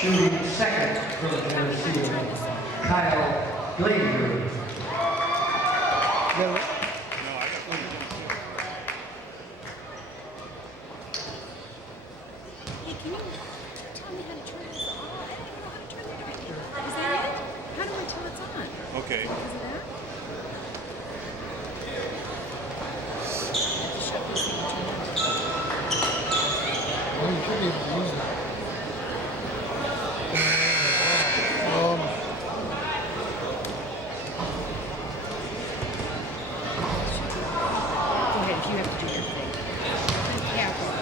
Shooting second for Geneseo, Kyle Glazer. Hey, can you tell me how to turn this on? I don't even know how to turn it on. Is that it? How do I tell it's on? Okay. Is it that? Well, you should be able to use that. Go ahead, if you have to do your thing. Turn the cap off.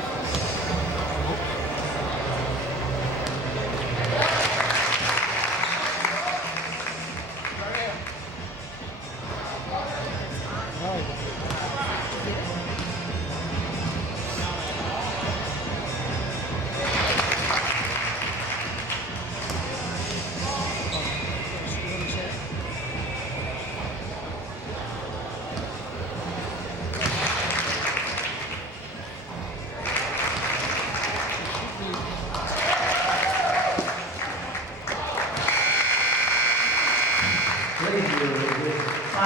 Glazer with 5.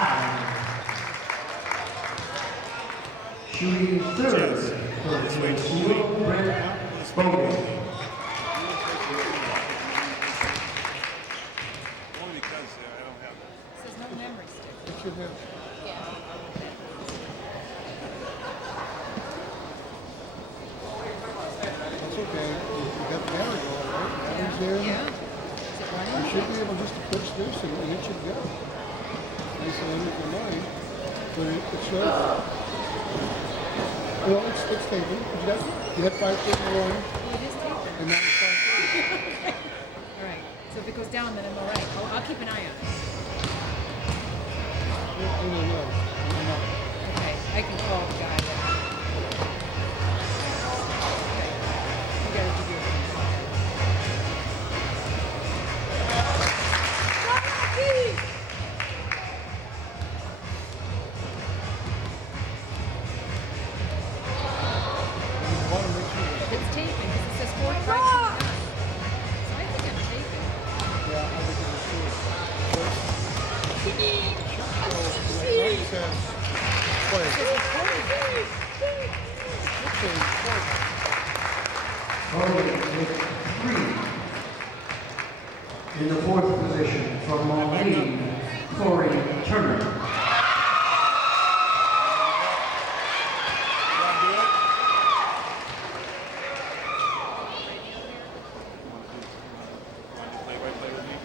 Shooting third for Geneseo, Brent Bogan. Only because I don't have It says no memory stick. It should have. Yeah. That's okay. You got the battery all right. Battery's there. Yeah. Is it You running? should be able just to push this and it should go. Nice and under the line. But it shows. Well, it's taping. You had 5 feet in the line, Oh, it is taping. and now it's 5 feet. Okay. All right. So if it goes down, then I'm all right. I'll keep an eye on it. I don't know. I'm not. Okay. I can call the guy then. Okay. You gotta do your thing. You want to make sure that. It's taping because it says 45 minutes. So I think I'm taping. Yeah, I think it is too. First, it says play. It says recording. It says play. Bogan with 3. In the 4th position for Moline, Corey Turner.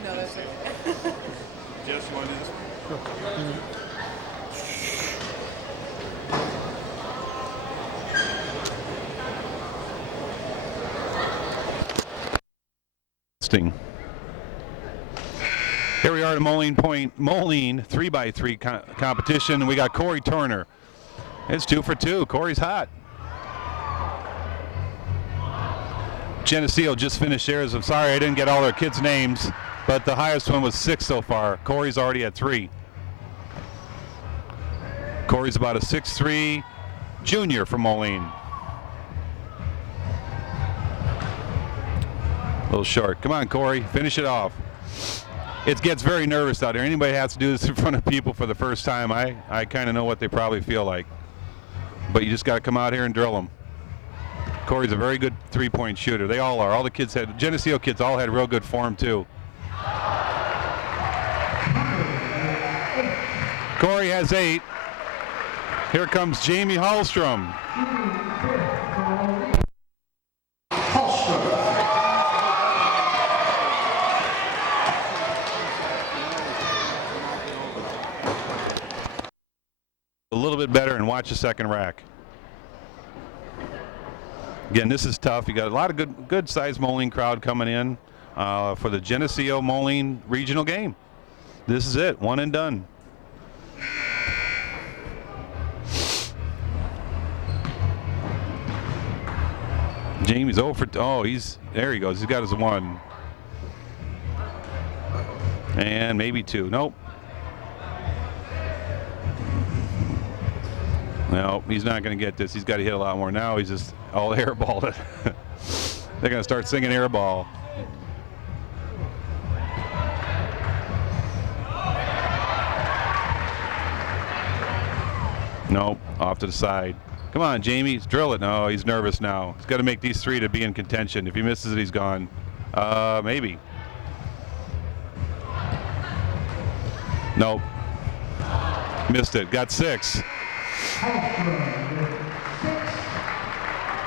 No, that's okay. Jess, you want to do this? Here we are at Moline 3x3 competition, and we got Corey Turner. It's 2 for 2. Corey's hot. Geneseo just finished theirs. I'm sorry I didn't get all their kids' names, but the highest one was 6 so far. Corey's already at 3. Corey's about a 6'3" junior from Moline. A little short. Come on, Corey, finish it off. It gets very nervous out there. Anybody has to do this in front of people for the first time, I kind of know what they probably feel like. But you just got to come out here and drill them. Corey's a very good three-point shooter. They all are. All the kids had, Geneseo kids all had real good form too. Corey has 8. Here comes Jamie Hallstrom. A little bit better, and watch the second rack. Again, this is tough. You got a lot of good sized Moline crowd coming in for the Geneseo Moline regional game. This is it, one and done. Jamie's over. Oh, there he goes. He's got his 1. And maybe 2. Nope. No, he's not going to get this. He's got to hit a lot more. Now he's just all airballed it. They're going to start singing airball. Nope, off to the side. Come on, Jamie, drill it. No, he's nervous now. He's got to make these 3 to be in contention. If he misses it, he's gone. Maybe. Nope. Missed it. Got 6.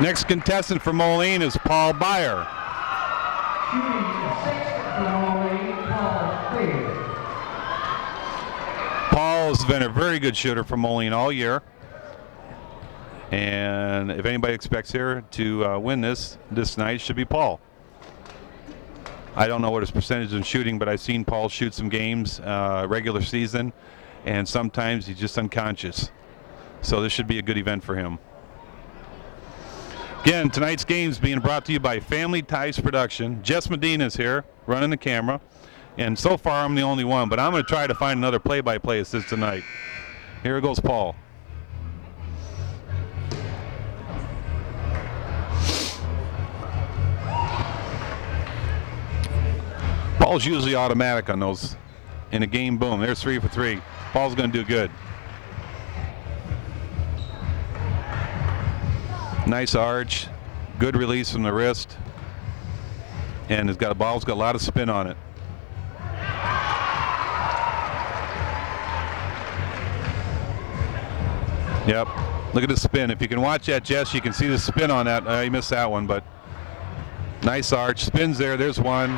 Next contestant for Moline is Paul Byer. Shooting 6 for Moline, Paul Beard. Paul's been a very good shooter for Moline all year. And if anybody expects here to win this night, it should be Paul. I don't know what his percentage in shooting, but I've seen Paul shoot some games regular season, and sometimes he's just unconscious. So this should be a good event for him. Again, tonight's game is being brought to you by Family Ties Production. Jess Medina's here running the camera, and so far I'm the only one, but I'm going to try to find another play-by-play assist tonight. Here goes Paul. Paul's usually automatic on those. In a game, boom, there's 3 for 3. Paul's going to do good. Nice arch, good release from the wrist, and it's got a ball's got a lot of spin on it. Yep, look at the spin. If you can watch that, Jess, you can see the spin on that. You missed that one, but nice arch, spins there. There's 1.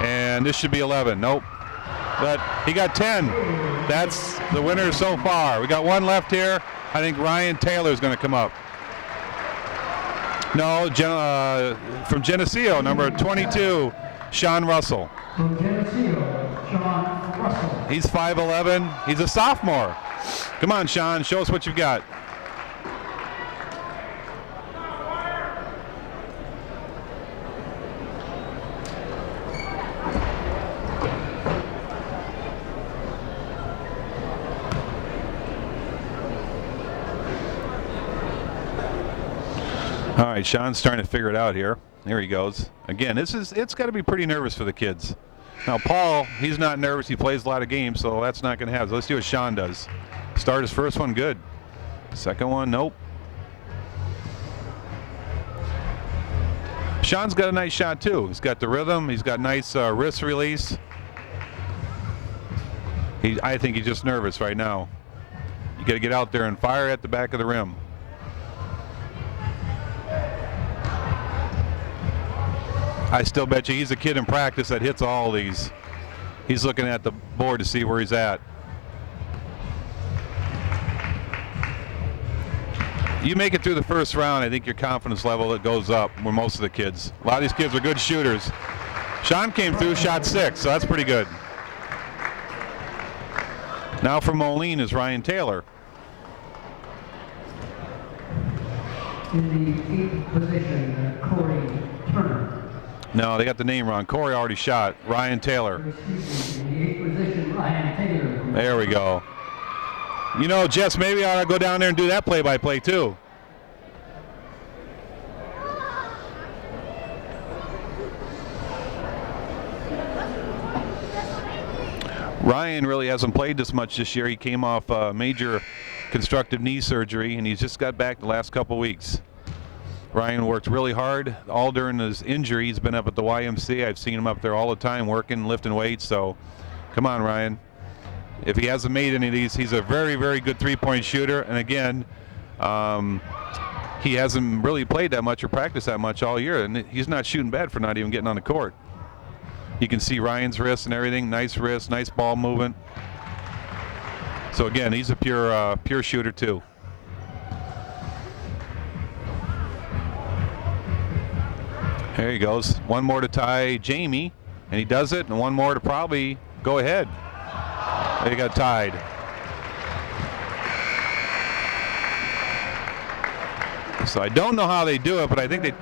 And this should be 11. Nope. But he got 10. That's the winner so far. We got 1 left here. I think Ryan Taylor is going to come up. No, from Geneseo, number 22, Sean Russell. From Geneseo, Sean Russell. He's 5'11". He's a sophomore. Come on, Sean. Show us what you've got. All right, Sean's starting to figure it out here. There he goes. Again, it's got to be pretty nervous for the kids. Now, Paul, he's not nervous. He plays a lot of games, so that's not going to happen. Let's see what Sean does. Start his first one, good. Second one, nope. Sean's got a nice shot, too. He's got the rhythm. He's got nice wrist release. I think he's just nervous right now. You got to get out there and fire at the back of the rim. I still bet you he's a kid in practice that hits all these. He's looking at the board to see where he's at. You make it through the first round, I think your confidence level it goes up with most of the kids. A lot of these kids are good shooters. Sean came through, shot 6, so that's pretty good. Now for Moline is Ryan Taylor. In the 8th position, Corey Turner. No, they got the name wrong. Corey already shot. Ryan Taylor. Excuse me, in the 8th position, Ryan Taylor. There we go. You know, Jess, maybe I ought to go down there and do that play-by-play too. Ryan really hasn't played this much this year. He came off major constructive knee surgery, and he's just got back the last couple weeks. Ryan worked really hard all during his injury. He's been up at the YMCA. I've seen him up there all the time working, lifting weights. So come on, Ryan. If he hasn't made any of these, he's a very, very good three-point shooter. And again, he hasn't really played that much or practiced that much all year. And he's not shooting bad for not even getting on the court. You can see Ryan's wrist and everything. Nice wrist, nice ball movement. So again, he's a pure shooter too. There he goes. One more to tie Jamie, and he does it, and one more to probably go ahead. They got tied. So I don't know how they do it, but I think they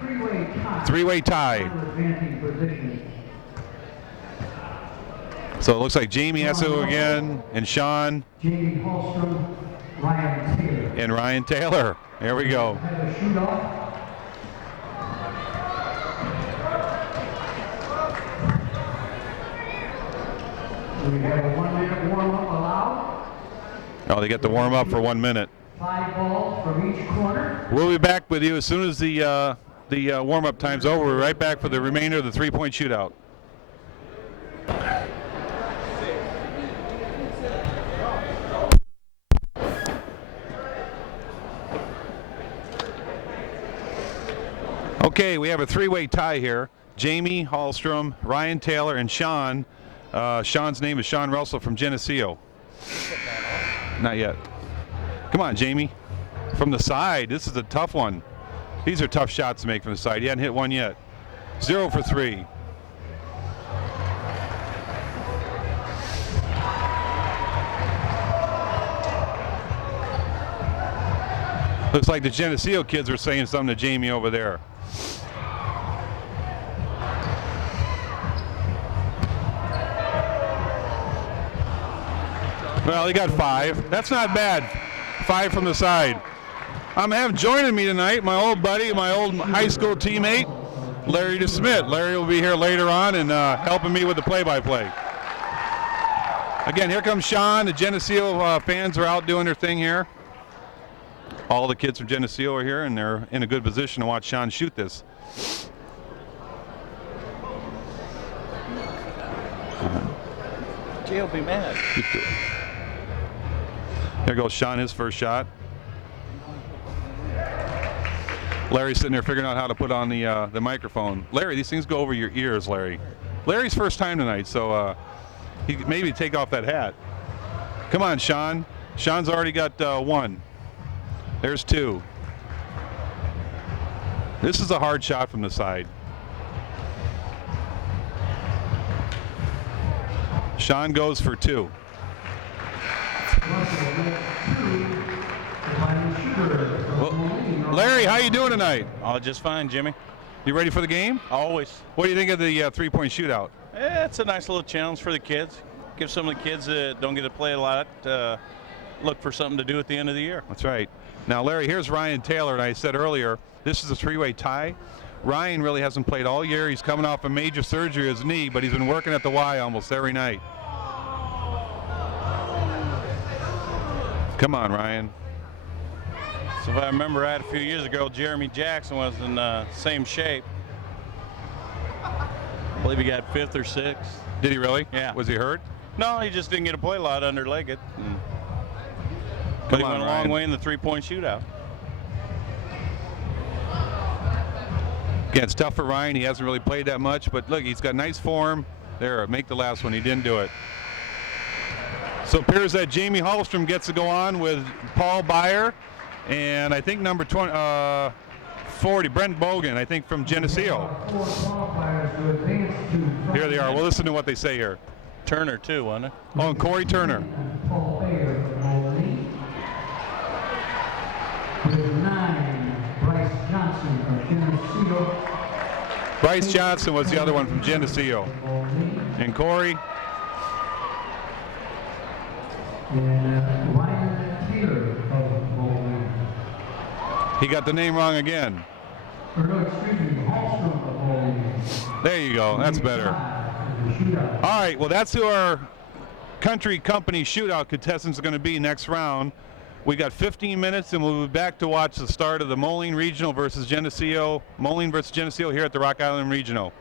three-way tie. So it looks like Jamie has to go again, and Sean, Jamie Hallstrom, Ryan Taylor. and Ryan Taylor. There we go. Have a shoot-off. We have a 1-minute warm-up allowed. Oh, they get the warm up for 1 minute. 5 balls from each corner. We'll be back with you as soon as the warm-up time's over. We're right back for the remainder of the three-point shootout. Okay, we have a three-way tie here. Jamie Hallstrom, Ryan Taylor, and Sean. Sean's name is Curt Russell from Geneseo. Not yet. Come on, Jamie. From the side, this is a tough one. These are tough shots to make from the side. He hadn't hit one yet. 0 for 3. Looks like the Geneseo kids are saying something to Jamie over there. Well, he got 5. That's not bad. 5 from the side. I'm having joining me tonight my old buddy, my old high school teammate, Larry DeSmit. Larry will be here later on and helping me with the play-by-play. Again, here comes Sean. The Geneseo fans are out doing their thing here. All the kids from Geneseo are here, and they're in a good position to watch Sean shoot this. Jay'll be mad. There goes Sean, his first shot. Larry's sitting there figuring out how to put on the microphone. Larry, these things go over your ears, Larry. Larry's first time tonight, so he maybe take off that hat. Come on, Sean. Sean's already got 1. There's 2. This is a hard shot from the side. Sean goes for 2. Well, Larry, how you doing tonight? Oh, just fine, Jimmy. You ready for the game? Always. What do you think of the three-point shootout? It's a nice little challenge for the kids. Give some of the kids that don't get to play a lot look for something to do at the end of the year. That's right. Now, Larry, here's Ryan Taylor, and I said earlier, this is a three-way tie. Ryan really hasn't played all year. He's coming off a major surgery of his knee, but he's been working at the Y almost every night. Come on, Ryan. So if I remember right, a few years ago, Jeremy Jackson was in the same shape. I believe he got 5th or 6th. Did he really? Yeah. Was he hurt? No, he just didn't get to play a lot under-legged. But Come he on, went a Ryan. long way in the three-point shootout. Yeah, it's tough for Ryan. He hasn't really played that much, but look, he's got nice form. There, make the last one. He didn't do it. So it appears that Jamie Hallstrom gets to go on with Paul Byer, and I think number 40, Brent Bogan, I think from Geneseo. Here they are. We'll listen to what they say here. Turner, too, wasn't it? Oh, and Corey Turner. Paul Bayer from Moline. With 9, Bryce Johnson from Geneseo. Bryce Johnson was the other one from Geneseo. And Corey. And Ryan Taylor of Moline. He got the name wrong again. Or no, excuse me, Hallstrom of Moline. There you go. That's better. All right. Well, that's who our country company shootout contestants are going to be next round. We got 15 minutes, and we'll be back to watch the start of the Moline Regional versus Geneseo. Moline versus Geneseo here at the Rock Island Regional.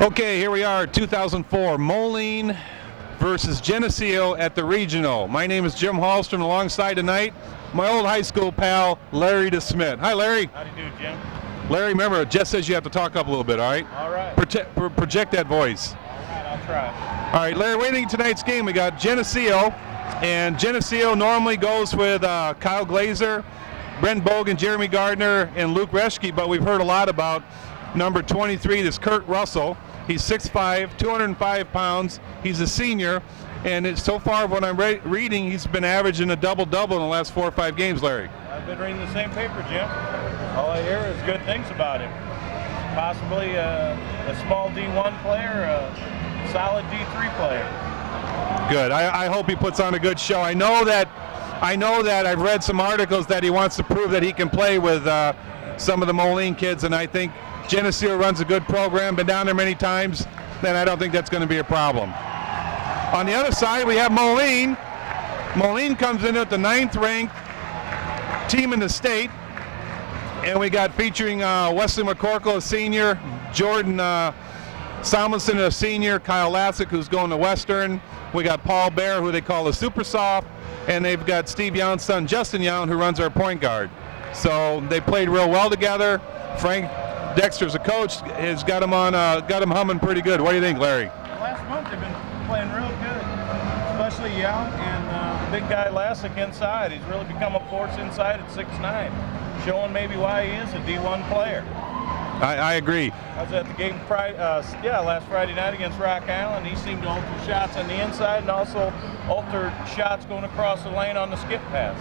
Okay, here we are, 2004, Moline versus Geneseo at the Regional. My name is Jim Hallstrom, alongside tonight, my old high school pal, Larry DeSmit. Hi, Larry. How do you do, Jim? Larry, remember, Jess says you have to talk up a little bit, all right? All right. Project that voice. All right, I'll try. All right, Larry, waiting tonight's game, we got Geneseo, and Geneseo normally goes with Kyle Glazer, Brent Bogan, Jeremy Gardner, and Luke Reschke, but we've heard a lot about number 23, this Curt Russell. He's 6'5", 205 pounds. He's a senior, and so far, what I'm reading, he's been averaging a double-double in the last 4 or 5 games, Larry. I've been reading the same paper, Jim. All I hear is good things about him. Possibly a small D1 player, a solid D3 player. Good. I hope he puts on a good show. I know that I've read some articles that he wants to prove that he can play with some of the Moline kids, and I think Geneseo runs a good program. Been down there many times. then I don't think that's going to be a problem. On the other side, we have Moline. Moline comes in at the 9th ranked team in the state. And we got featuring Wesley McCorkle, a senior, Jordan Salmonson, a senior, Kyle Lassick, who's going to Western. We got Paul Bear, who they call the Super Soft, and they've got Steve Young's son, Justin Young, who runs our point guard. So they played real well together. Frank Dexter's a coach, has got him humming pretty good. What do you think, Larry? Last month they've been playing real good, especially Young and the big guy Lassick inside. He's really become a force inside at 6'9", showing maybe why he is a D1 player. I agree. I was at the game last Friday night against Rock Island. He seemed to alter shots on the inside and also altered shots going across the lane on the skip pass.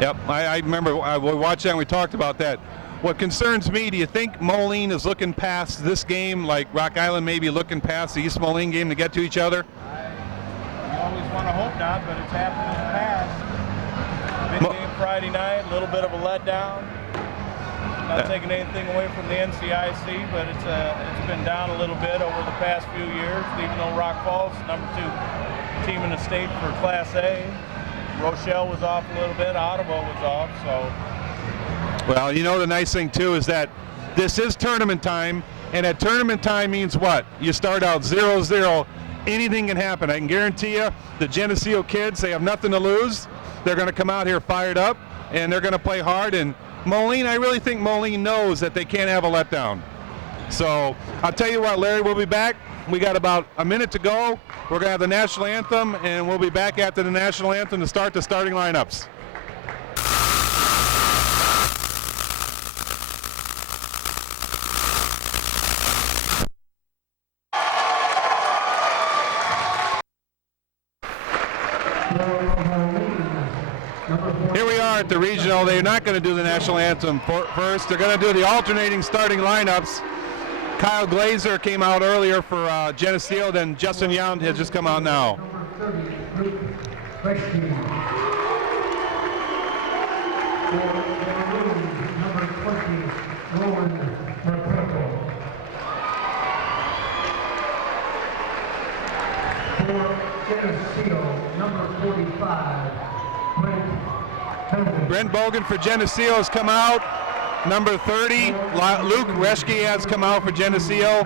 Yep, I remember we watched that and we talked about that. What concerns me, do you think Moline is looking past this game like Rock Island may be looking past the East Moline game to get to each other? You always want to hope not, but it's happened in the past. Big game Friday night, a little bit of a letdown. Not taking anything away from the NCIC, but it's been down a little bit over the past few years, even though Rock Falls is number 2 team in the state for Class A. Rochelle was off a little bit, Ottawa was off, so. Well, you know the nice thing too is that this is tournament time, and at tournament time means what? You start out 0-0, anything can happen. I can guarantee you the Geneseo kids, they have nothing to lose. They're going to come out here fired up, and they're going to play hard. And Moline, I really think Moline knows that they can't have a letdown. So I'll tell you what, Larry, we'll be back. We got about a minute to go. We're going to have the national anthem, and we'll be back after the national anthem to start the starting lineups. Here we are at the regional. They're not going to do the national anthem first. They're going to do the alternating starting lineups. Kyle Glazer came out earlier for Geneseo, then Justin Young has just come out now. Geneseo, number 45, Brent Bogan for Geneseo has come out. Number 30, Luke Reschke has come out for Geneseo.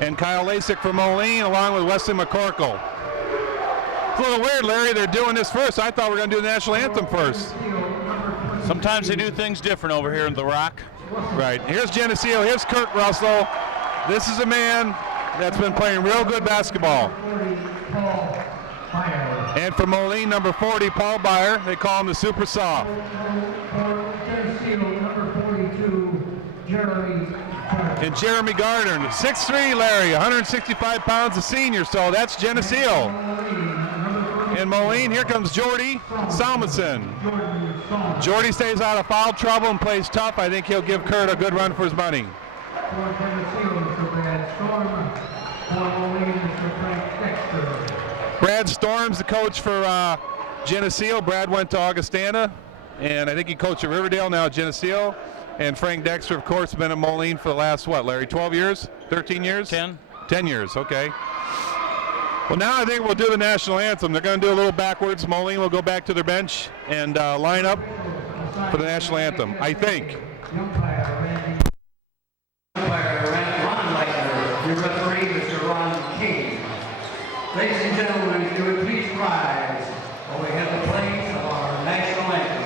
And Kyle Lasik for Moline, along with Wesley McCorkle. It's a little weird, Larry, they're doing this first. I thought we were going to do the national anthem first. Sometimes they do things different over here in the Rock. Right. Here's Geneseo. Here's Curt Russell. This is a man that's been playing real good basketball. And for Moline, number 40, Paul Byer. They call him the Super Soft. And Jeremy Gardner, 6'3", Larry, 165 pounds, a senior. So that's Geneseo. And Moline, here comes Jordy Salmonson. Jordy stays out of foul trouble and plays tough. I think he'll give Curt a good run for his money. Brad Storm's the coach for Geneseo. Brad went to Augustana, and I think he coached at Riverdale, now at Geneseo. And Frank Dexter, of course, has been at Moline for the last, what, Larry, 12 years? 13 years? 10. 10 years, okay. Well, now I think we'll do the national anthem. They're going to do a little backwards. Moline will go back to their bench and line up for the national anthem, I think. Your referee, Mr. Ron King. Ladies and gentlemen, if you would please rise while we have the playing of our national anthem.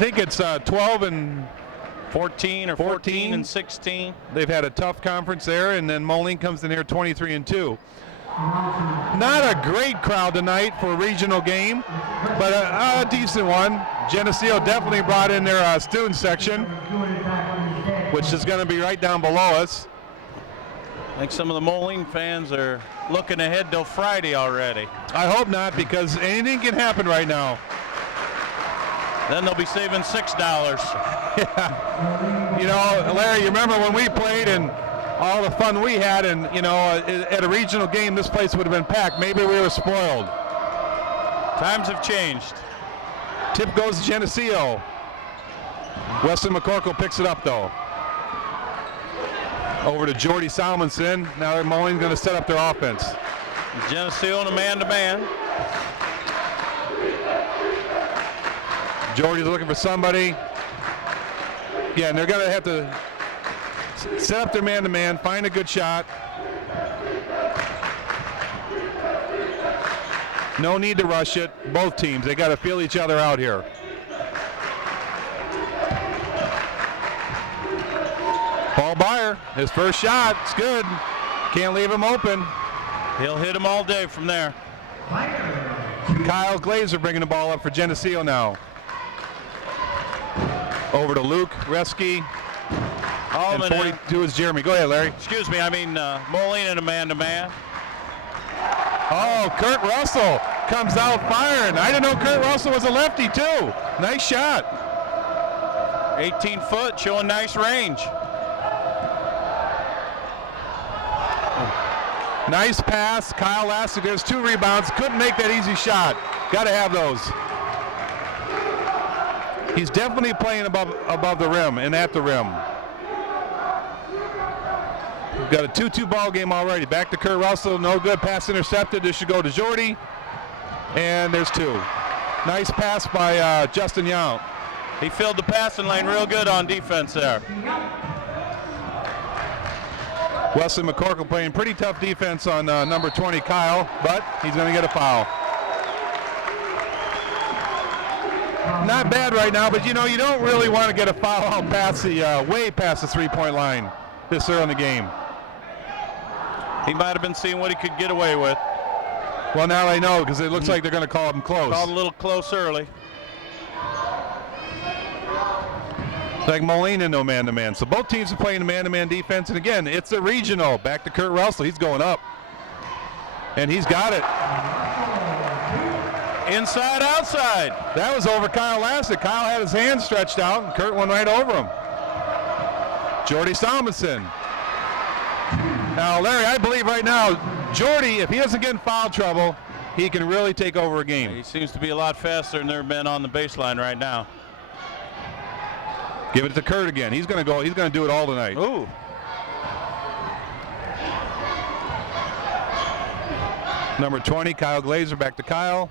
think it's 12 and 14 or 14 and 16. They've had a tough conference there, and then Moline comes in here 23 and 2. Not a great crowd tonight for a regional game, but a decent one. Geneseo definitely brought in their student section, which is going to be right down below us. I think some of the Moline fans are looking ahead till Friday already. I hope not, because anything can happen right now. Then they'll be saving $6. You know, Larry, you remember when we played and all the fun we had, and you know, at a regional game, this place would have been packed. Maybe we were spoiled. Times have changed. Tip goes to Geneseo. Weston McCorkle picks it up though. Over to Jordy Salmonson. Now Moline's going to set up their offense. Geneseo in a man-to-man. Jordy's looking for somebody. Yeah, and they're going to have to set up their man-to-man, find a good shot. No need to rush it. Both teams, they got to feel each other out here. Paul Byer, his first shot, it's good. Can't leave him open. He'll hit him all day from there. Kyle Glazer bringing the ball up for Geneseo now. Over to Luke Reski. And 42 is Jeremy. Go ahead, Larry. Excuse me, I mean Moline in a man-to-man. Oh, Curt Russell comes out firing. I didn't know Curt Russell was a lefty too. Nice shot. 18 foot, showing nice range. Nice pass. Kyle Lassick, there's 2 rebounds. Couldn't make that easy shot. Got to have those. He's definitely playing above the rim and at the rim. We've got a 2-2 ball game already. Back to Curt Russell. No good. Pass intercepted. This should go to Jordy. And there's 2. Nice pass by Justin Yount. He filled the passing lane real good on defense there. Wesley McCorkle playing pretty tough defense on number 20, Kyle, but he's going to get a foul. Not bad right now, but you know, you don't really want to get a foul out past the way past the 3-point line this early in the game. He might have been seeing what he could get away with. Well, now they know, because it looks like they're going to call him close. Called a little close early. Like Moline in no man-to-man. So both teams are playing man-to-man defense, and again, it's a regional. Back to Curt Russell. He's going up, and he's got it. Inside, outside. That was over Kyle Lassick. Kyle had his hand stretched out, and Curt went right over him. Jordy Salmonson. Now, Larry, I believe right now, Jordy, if he doesn't get in foul trouble, he can really take over a game. He seems to be a lot faster than their men on the baseline right now. Give it to Curt again. He's going to go. He's going to do it all tonight. Ooh. Number 20, Kyle Glazer, back to Kyle.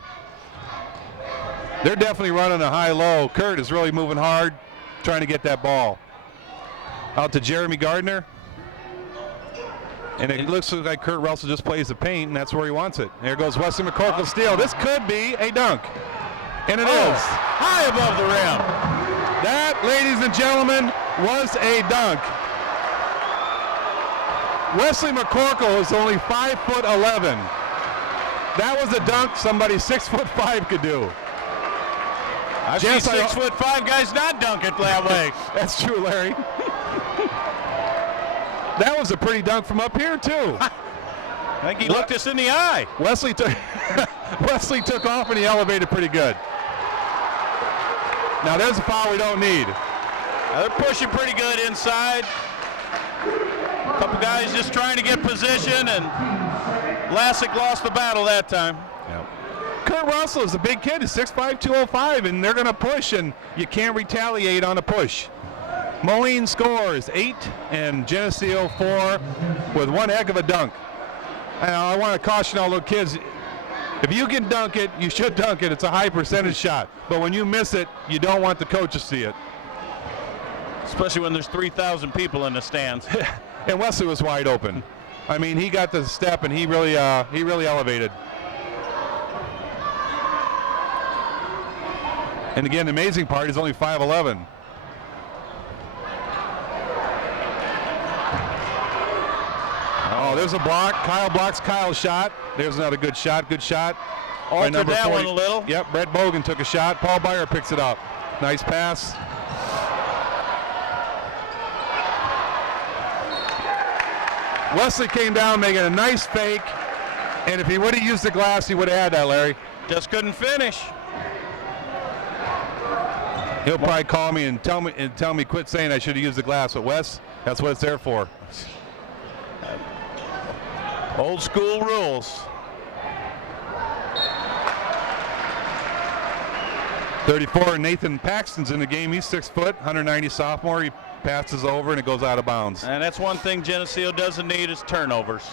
They're definitely running a high-low. Curt is really moving hard, trying to get that ball. Out to Jeremy Gardner. And it looks like Curt Russell just plays the paint, and that's where he wants it. There goes Wesley McCorkle steal. This could be a dunk. And it is. High above the rim. That, ladies and gentlemen, was a dunk. Wesley McCorkle is only 5'11". That was a dunk somebody 6'5" could do. I've seen 6'5" guys not dunk it that way. That's true, Larry. That was a pretty dunk from up here, too. I think he looked us in the eye. Wesley took off and he elevated pretty good. Now there's a foul we don't need. Now they're pushing pretty good inside. A couple guys just trying to get position, and Lassick lost the battle that time. Yep. Curt Russell is a big kid. He's 6'5", 205, and they're going to push, and you can't retaliate on a push. Moline scores 8 and Geneseo 4 with one heck of a dunk. And I want to caution all the kids, if you can dunk it, you should dunk it. It's a high percentage shot. But when you miss it, you don't want the coach to see it. Especially when there's 3,000 people in the stands. And Wesley was wide open. I mean, he got the step and he really elevated. And again, the amazing part is only 5'11". Oh, there's a block. Kyle blocks Kyle's shot. There's another good shot. Good shot. Altered that one a little. Yep, Brett Bogan took a shot. Paul Byer picks it up. Nice pass. Wesley came down making a nice fake, and if he would have used the glass, he would have had that, Larry. Just couldn't finish. He'll probably call me and tell me quit saying I should have used the glass, but Wes, that's what it's there for. Old school rules. 34, Nathan Paxton's in the game. He's 6 foot, 190 sophomore. He passes over and it goes out of bounds. And that's one thing Geneseo doesn't need is turnovers.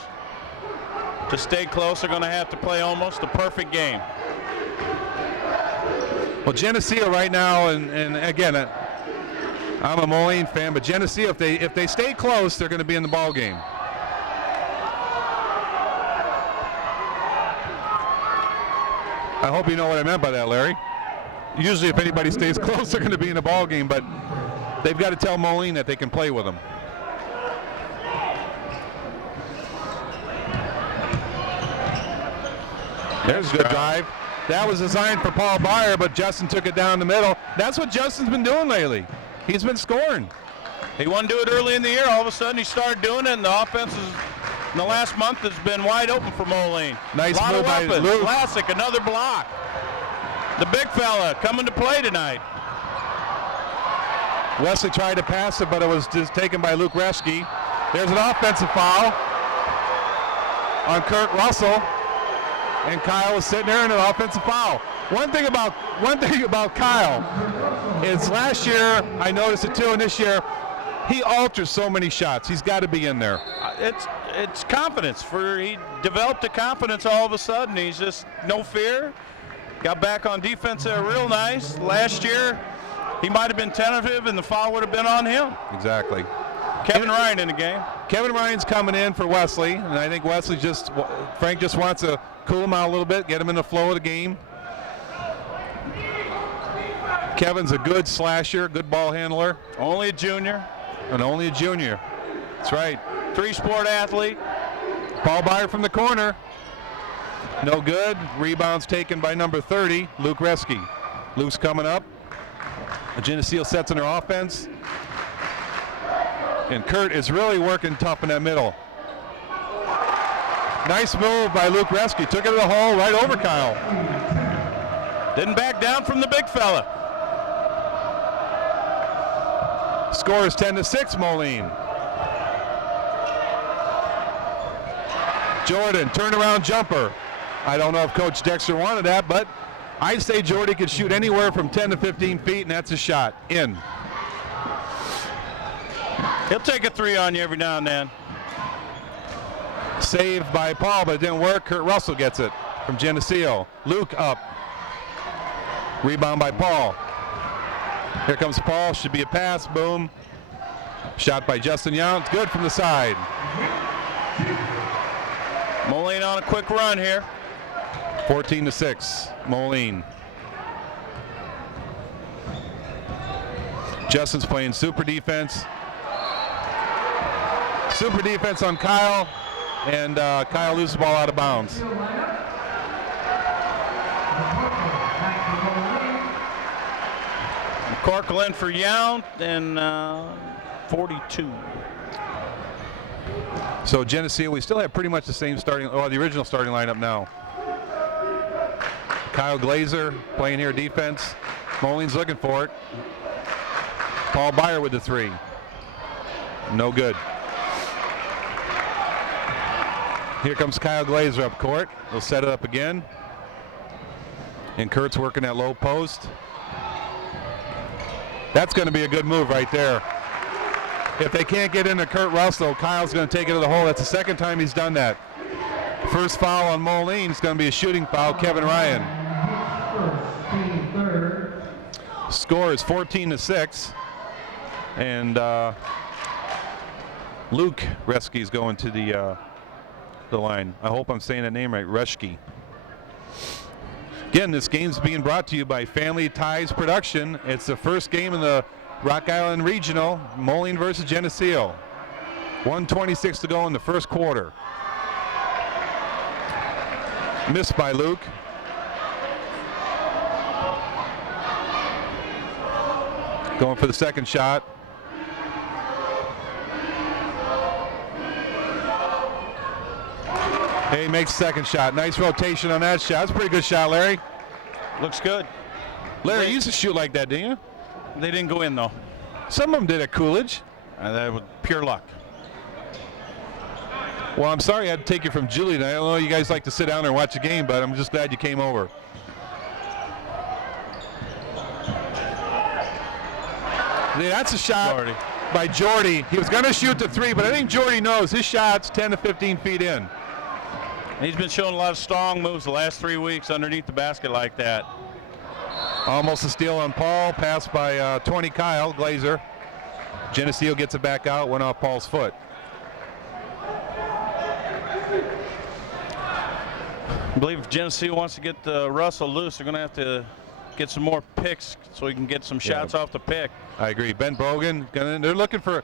To stay close, they're going to have to play almost a perfect game. Well, Geneseo right now, and again, I'm a Moline fan, but Geneseo, if they stay close, they're going to be in the ball game. I hope you know what I meant by that, Larry. Usually if anybody stays close, they're going to be in a ball game, but they've got to tell Moline that they can play with them. There's a good drive. That was designed for Paul Byer, but Justin took it down the middle. That's what Justin's been doing lately. He's been scoring. He wouldn't do it early in the year. All of a sudden he started doing it, and the offense in the last month has been wide open for Moline. Nice lot move of by weapons. Luke. Classic, another block. The big fella coming to play tonight. Wesley tried to pass it, but it was just taken by Luke Reschke. There's an offensive foul on Curt Russell, and Kyle was sitting there in an offensive foul. One thing about Kyle is last year I noticed it too, and this year he alters so many shots. He's got to be in there. It's confidence. He developed a confidence all of a sudden. He's just no fear. Got back on defense there real nice. Last year he might have been tentative, and the foul would have been on him. Exactly. Kevin Ryan in the game. Kevin Ryan's coming in for Wesley, and I think Frank just wants to cool him out a little bit, get him in the flow of the game. Kevin's a good slasher, good ball handler. Only a junior. And only a junior. That's right. 3-sport athlete. Paul Byer from the corner. No good. Rebounds taken by number 30, Luke Reschke. Luke's coming up. Geneseo sets in their offense. And Curt is really working tough in that middle. Nice move by Luke Reschke. Took it to the hole right over Kyle. Didn't back down from the big fella. Score is 10-6, Moline. Jordan, turnaround jumper. I don't know if Coach Dexter wanted that, but I'd say Jordy could shoot anywhere from 10 to 15 feet, and that's a shot. In. He'll take a three on you every now and then. Saved by Paul, but it didn't work. Curt Russell gets it from Geneseo. Luke up. Rebound by Paul. Here comes Paul. Should be a pass. Boom. Shot by Justin Young. It's good from the side. Moline on a quick run here. 14-6, Moline. Justin's playing super defense. Super defense on Kyle, and Kyle loses the ball out of bounds. Corkle in for Yount, and 42. So Geneseo, we still have pretty much the same starting, the original starting lineup now. Kyle Glazer playing here defense. Moline's looking for it. Paul Byer with the three. No good. Here comes Kyle Glazer up court. He'll set it up again. And Curt's working that low post. That's going to be a good move right there. If they can't get into Curt Russell, Kyle's going to take it to the hole. That's the second time he's done that. First foul on Moline is going to be a shooting foul, Kevin Ryan. Score is 14-6. And Luke Reschke is going to the line. I hope I'm saying that name right, Reschke. Again, this game's being brought to you by Family Ties Production. It's the first game in the Rock Island Regional, Moline versus Geneseo. 1:26 to go in the first quarter. Missed by Luke. Going for the second shot. Hey, makes the second shot. Nice rotation on that shot. That's a pretty good shot, Larry. Looks good. Larry, you used to shoot like that, didn't you? They didn't go in though. Some of them did at Coolidge. That was pure luck. Well, I'm sorry I had to take you from Julian. I don't know you guys like to sit down there and watch the game, but I'm just glad you came over. Yeah, that's a shot by Jordy. He was going to shoot the three, but I think Jordy knows his shot's 10 to 15 feet in. He's been showing a lot of strong moves the last 3 weeks underneath the basket like that. Almost a steal on Paul. Passed by 20 Kyle Glazer. Geneseo gets it back out. Went off Paul's foot. I believe if Geneseo wants to get Russell loose, they're going to have to get some more picks so he can get some shots off the pick. I agree. Ben Bogan, they're looking for.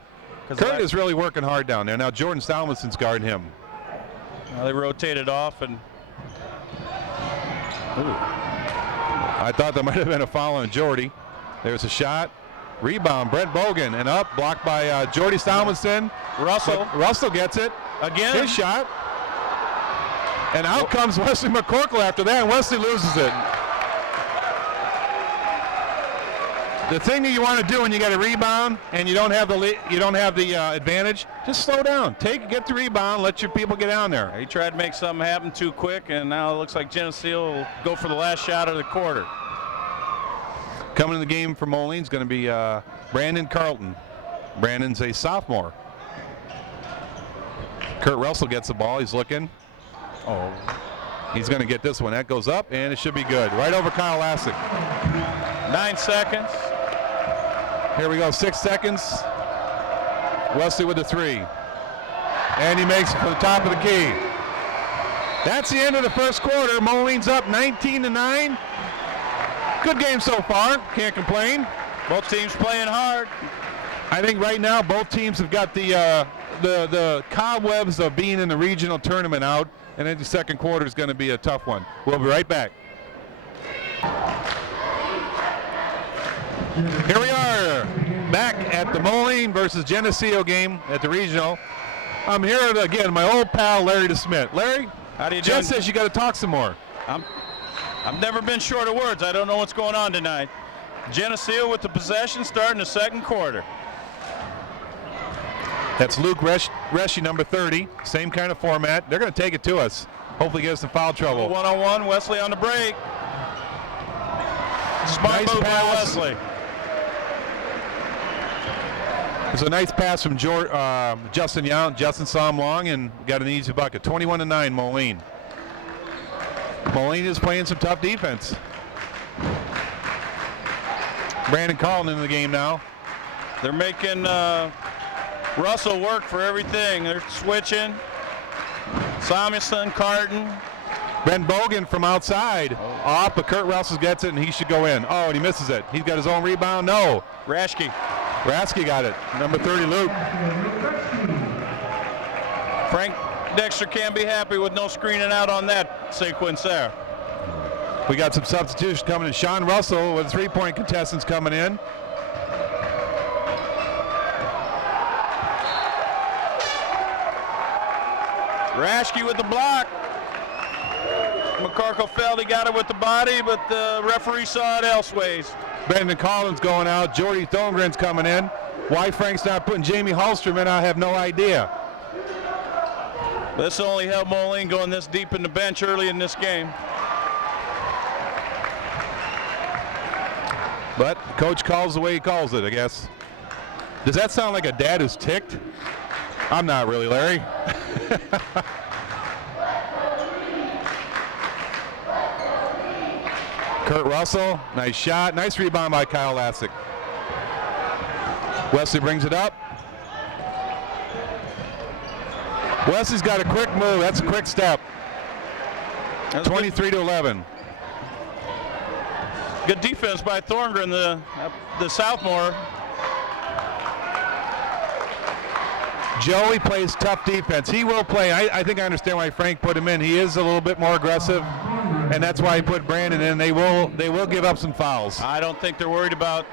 Curt is really working hard down there. Now Jordan Salmonson's guarding him. They rotated off and. I thought that might have been a foul on Jordy. There's a shot. Rebound, Brent Bogan, and up, blocked by Jordy Salmonson. Russell gets it. Again. His shot. And out comes Wesley McCorkle after that, and Wesley loses it. The thing that you want to do when you get a rebound and you don't have the advantage, just slow down. Get the rebound, let your people get down there. He tried to make something happen too quick, and now it looks like Geneseo will go for the last shot of the quarter. Coming in the game for Moline is going to be Brandon Carlton. Brandon's a sophomore. Curt Russell gets the ball. He's looking. Oh, he's going to get this one. That goes up, and it should be good. Right over Kyle Lassick. 9 seconds. Here we go, 6 seconds. Wesley with the three. And he makes it from the top of the key. That's the end of the first quarter. Moline's up 19-9. Good game so far. Can't complain. Both teams playing hard. I think right now both teams have got the cobwebs of being in the regional tournament out, and then the second quarter is going to be a tough one. We'll be right back. Here we are, back at the Moline versus Geneseo game at the regional. I'm here again, my old pal Larry DeSmit. Larry, how do you do? Jen says you got to talk some more. I've never been short of words. I don't know what's going on tonight. Geneseo with the possession starting the second quarter. That's Luke Reshy, number 30. Same kind of format. They're going to take it to us. Hopefully get us in foul trouble. One-on-one, Wesley on the break. Smart move by Wesley. It's a nice pass from Justin Young. Justin saw him long and got an easy bucket. 21-9 Moline. Moline is playing some tough defense. Brandon Carlton in the game now. They're making Russell work for everything. They're switching. Samuelson, Carton. Ben Bogan from outside. Off, but Curt Russell gets it, and he should go in. Oh, and he misses it. He's got his own rebound. No. Rasky got it. Number 30, Luke. Frank Dexter can't be happy with no screening out on that sequence there. We got some substitutions coming in. Sean Russell with three-point contestants coming in. Rasky with the block. McCorkle felt he got it with the body, but the referee saw it elseways. Brendan Collins going out. Jordy Thorngren's coming in. Why Frank's not putting Jamie Hallstrom in, I have no idea. This only helped Moline going this deep in the bench early in this game. But coach calls the way he calls it, I guess. Does that sound like a dad who's ticked? I'm not really, Larry. Curt Russell, nice shot. Nice rebound by Kyle Lassick. Wesley brings it up. Wesley's got a quick move. That's a quick step. 23-11. Good defense by Thorngren, the sophomore. Joey plays tough defense. He will play. I think I understand why Frank put him in. He is a little bit more aggressive, and that's why he put Brandon in. They will give up some fouls. I don't think they're worried about.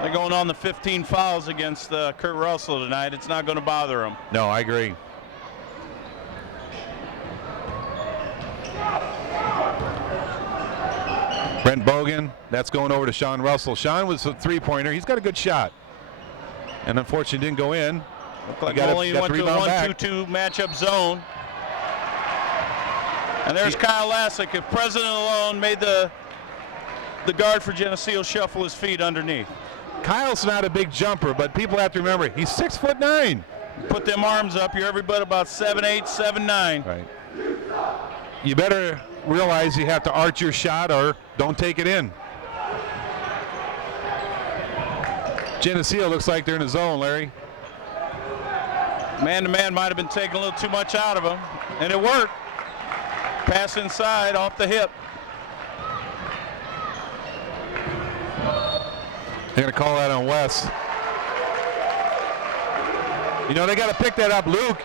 They're going on the 15 fouls against Curt Russell tonight. It's not going to bother them. No, I agree. Brent Bogan, that's going over to Sean Russell. Sean was a three-pointer. He's got a good shot, and unfortunately didn't go in. Looked like Moline went to a 1-2-2 matchup zone. And there's Kyle Lassick. If President alone made the guard for Geneseo shuffle his feet underneath. Kyle's not a big jumper, but people have to remember he's 6'9". Put them arms up. You're everybody about 7'8", 7'9". Right. You better realize you have to arch your shot or don't take it in. Geneseo looks like they're in the zone, Larry. Man-to-man might have been taking a little too much out of him, and it worked. Pass inside off the hip. They're going to call that on Wes. You know, they got to pick that up. Luke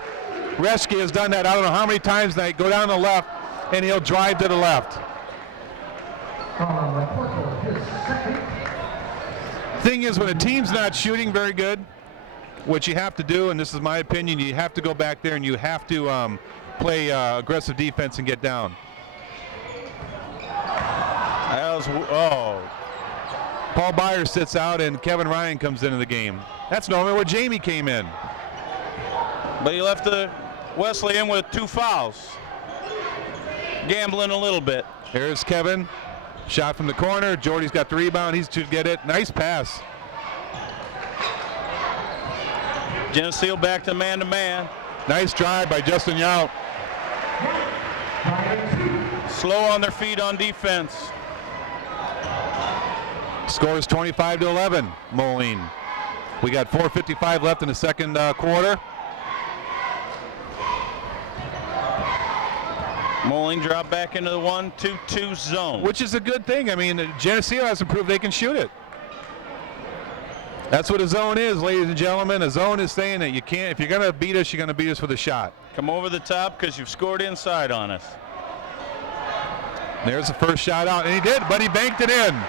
Reschke has done that I don't know how many times tonight. Go down the left, and he'll drive to the left. Thing is, when a team's not shooting very good, what you have to do, and this is my opinion, you have to go back there and you have to play aggressive defense and get down. Paul Byers sits out and Kevin Ryan comes into the game. That's normally where Jamie came in. But he left Wesley in with 2 fouls. Gambling a little bit. Here's Kevin. Shot from the corner. Jordy's got the rebound. He's to get it. Nice pass. Geneseo back to man-to-man. Nice drive by Justin Yount. Slow on their feet on defense. Scores 25-11, Moline. We got 4:55 left in the second quarter. Moline dropped back into the 1-2-2 zone. Which is a good thing. I mean, Geneseo hasn't proved they can shoot it. That's what a zone is, ladies and gentlemen. A zone is saying that you can't, if you're going to beat us, you're going to beat us with a shot. Come over the top because you've scored inside on us. There's the first shot out, and he did, but he banked it in.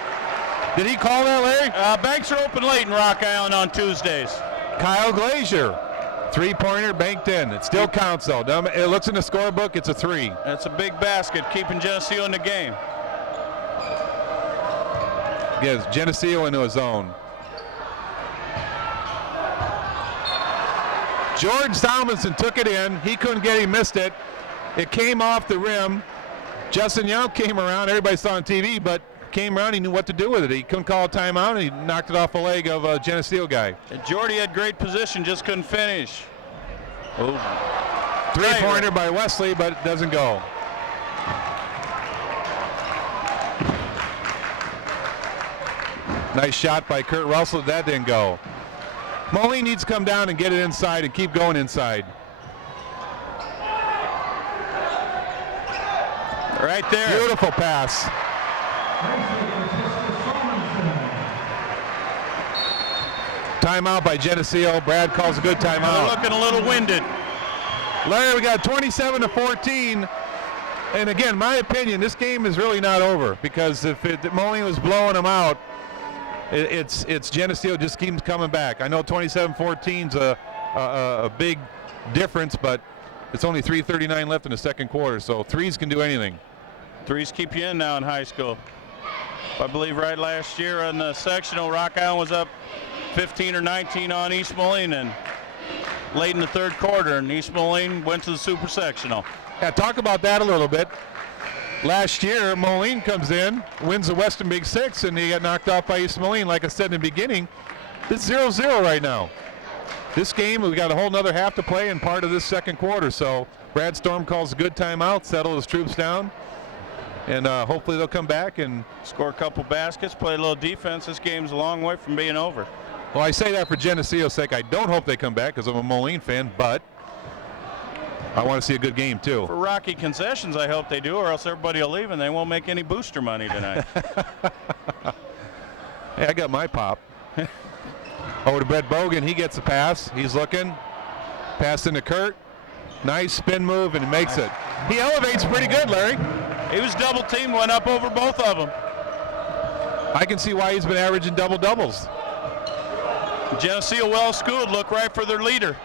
Did he call that, Larry? Banks are open late in Rock Island on Tuesdays. Kyle Glazier, three-pointer banked in. It still counts, though. It looks in the scorebook, it's a 3. That's a big basket, keeping Geneseo in the game. Gives Geneseo into a zone. George Tomlinson took it in. He couldn't get it. He missed it. It came off the rim. Justin Yount came around. Everybody saw on TV, but came around. He knew what to do with it. He couldn't call a timeout, and he knocked it off the leg of a Geneseo guy. And Jordy had great position, just couldn't finish. Three-pointer by Wesley, but it doesn't go. Nice shot by Curt Russell. That didn't go. Moline needs to come down and get it inside and keep going inside. Right there. Beautiful pass. Timeout by Geneseo. Brad calls a good timeout. They're looking a little winded. Larry, we got 27-14. And again, my opinion, this game is really not over, because if Moline was blowing them out, it's Geneseo just keeps coming back. I know 27-14 is a big difference, but it's only 3:39 left in the second quarter, so threes can do anything. Threes keep you in now in high school. I believe right last year on the sectional, Rock Island was up 15 or 19 on East Moline, and late in the third quarter, and East Moline went to the super sectional. Yeah, talk about that a little bit. Last year, Moline comes in, wins the Western Big Six, and he got knocked off by East Moline. Like I said in the beginning, it's 0-0 right now. This game, we got a whole nother half to play and part of this second quarter. So Brad Storm calls a good timeout, settle his troops down, and hopefully they'll come back and score a couple baskets, play a little defense. This game's a long way from being over. Well, I say that for Geneseo's sake. I don't hope they come back because I'm a Moline fan, but I want to see a good game, too. For Rocky Concessions, I hope they do, or else everybody will leave and they won't make any booster money tonight. Hey, I got my pop. Over to Brett Bogan. He gets the pass. He's looking. Pass into Curt. Nice spin move, and he makes it. He elevates pretty good, Larry. He was double teamed, went up over both of them. I can see why he's been averaging double-doubles. Geneseo well schooled, look right for their leader.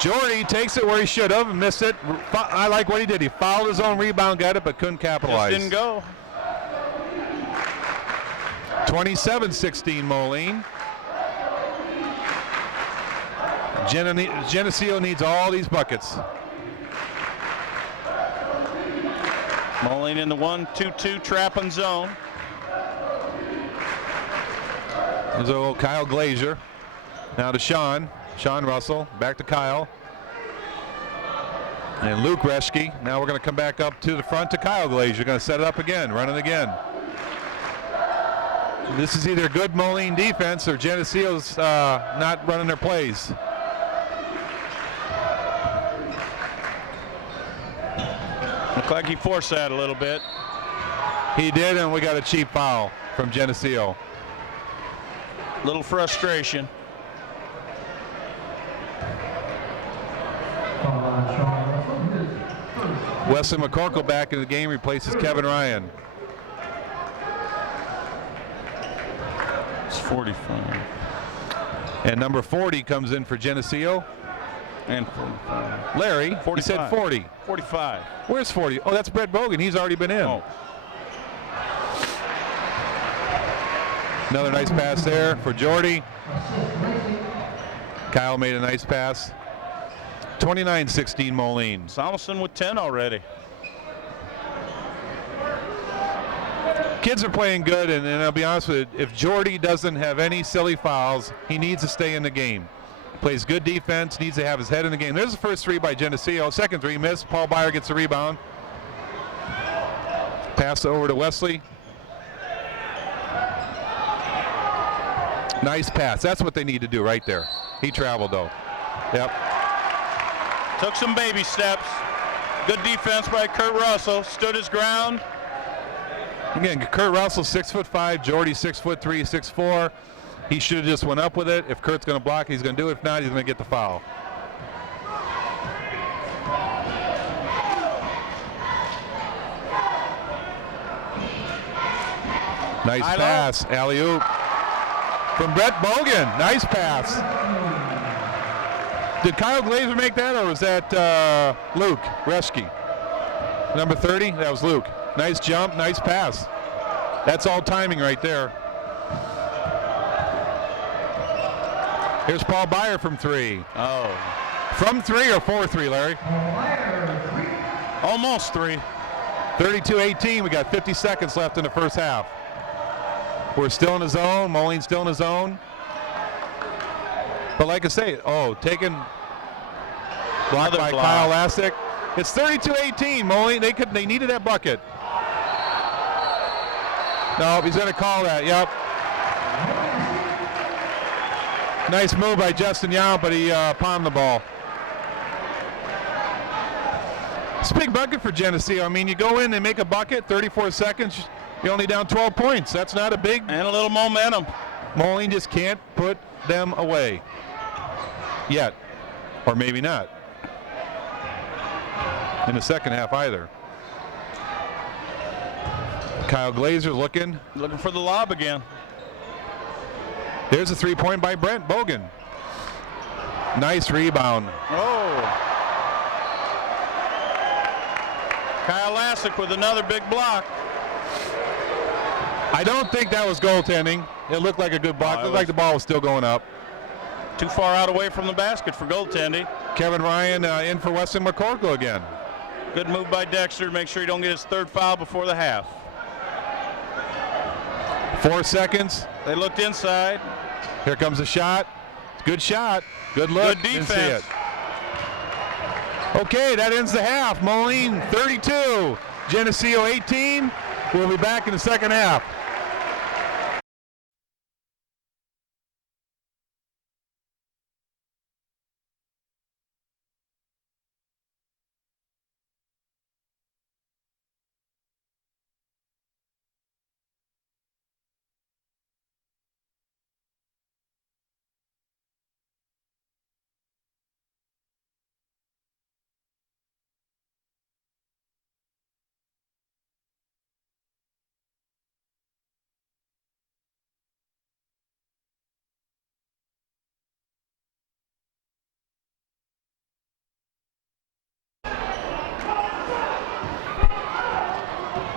Jordy takes it where he should have and missed it. I like what he did. He fouled his own rebound, got it, but couldn't capitalize. Just didn't go. 27-16 Moline. Geneseo needs all these buckets. Moline in the 1-2-2 trap and zone. There's a little Kyle Glazier. Now to Sean Russell. Back to Kyle. And Luke Reschke. Now we're going to come back up to the front to Kyle Glazier. Going to set it up again, running again. This is either good Moline defense or Geneseo's not running their plays. Looked like he forced that a little bit. He did, and we got a cheap foul from Geneseo. Little frustration. Wesley McCorkle back in the game, replaces Kevin Ryan. It's 45. And number 40 comes in for Geneseo. And 45. Larry, 45. he said 40. 45. Where's 40? Oh, that's Brett Bogan. He's already been in. Oh. Another nice pass there for Jordy. Kyle made a nice pass. 29-16 Moline. Samuelson with 10 already. Kids are playing good, and I'll be honest with you, if Jordy doesn't have any silly fouls, he needs to stay in the game. Plays good defense, needs to have his head in the game. There's the first three by Geneseo. Second three missed. Paul Byer gets the rebound. Pass over to Wesley. Nice pass. That's what they need to do right there. He traveled, though. Yep. Took some baby steps. Good defense by Curt Russell. Stood his ground. Again, Curt Russell 6'5", Jordy 6'3", 6'4". He should have just went up with it. If Curt's going to block, he's going to do it. If not, he's going to get the foul. Nice pass, alley-oop from Brett Bogan. Nice pass. Did Kyle Glazier make that, or was that Luke Reschke? Number 30, that was Luke. Nice jump, nice pass. That's all timing right there. Here's Paul Byer from three. Oh. From three or 4-3, Larry? Almost three. 32-18. We got 50 seconds left in the first half. We're still in the zone. Moline's still in the zone. But like I say, taken blocked by Kyle Lassick. It's 32-18. Moline, they needed that bucket. No, he's going to call that. Yep. Nice move by Justin Young, but he palmed the ball. It's a big bucket for Geneseo. I mean, you go in, they make a bucket, 34 seconds, you're only down 12 points. That's not a big... And a little momentum. Moline just can't put them away. Yet. Or maybe not. In the second half either. Kyle Glazier looking. Looking for the lob again. There's a three-point by Brent Bogan. Nice rebound. Oh. Kyle Lassick with another big block. I don't think that was goaltending. It looked like a good block. It looked like the ball was still going up. Too far out away from the basket for goaltending. Kevin Ryan in for Wesley McCorkle again. Good move by Dexter to make sure he don't get his third foul before the half. 4 seconds. They looked inside. Here comes a shot. Good shot. Good look. Good Didn't see defense. it. Okay, that ends the half. Moline 32, Geneseo 18. We'll be back in the second half.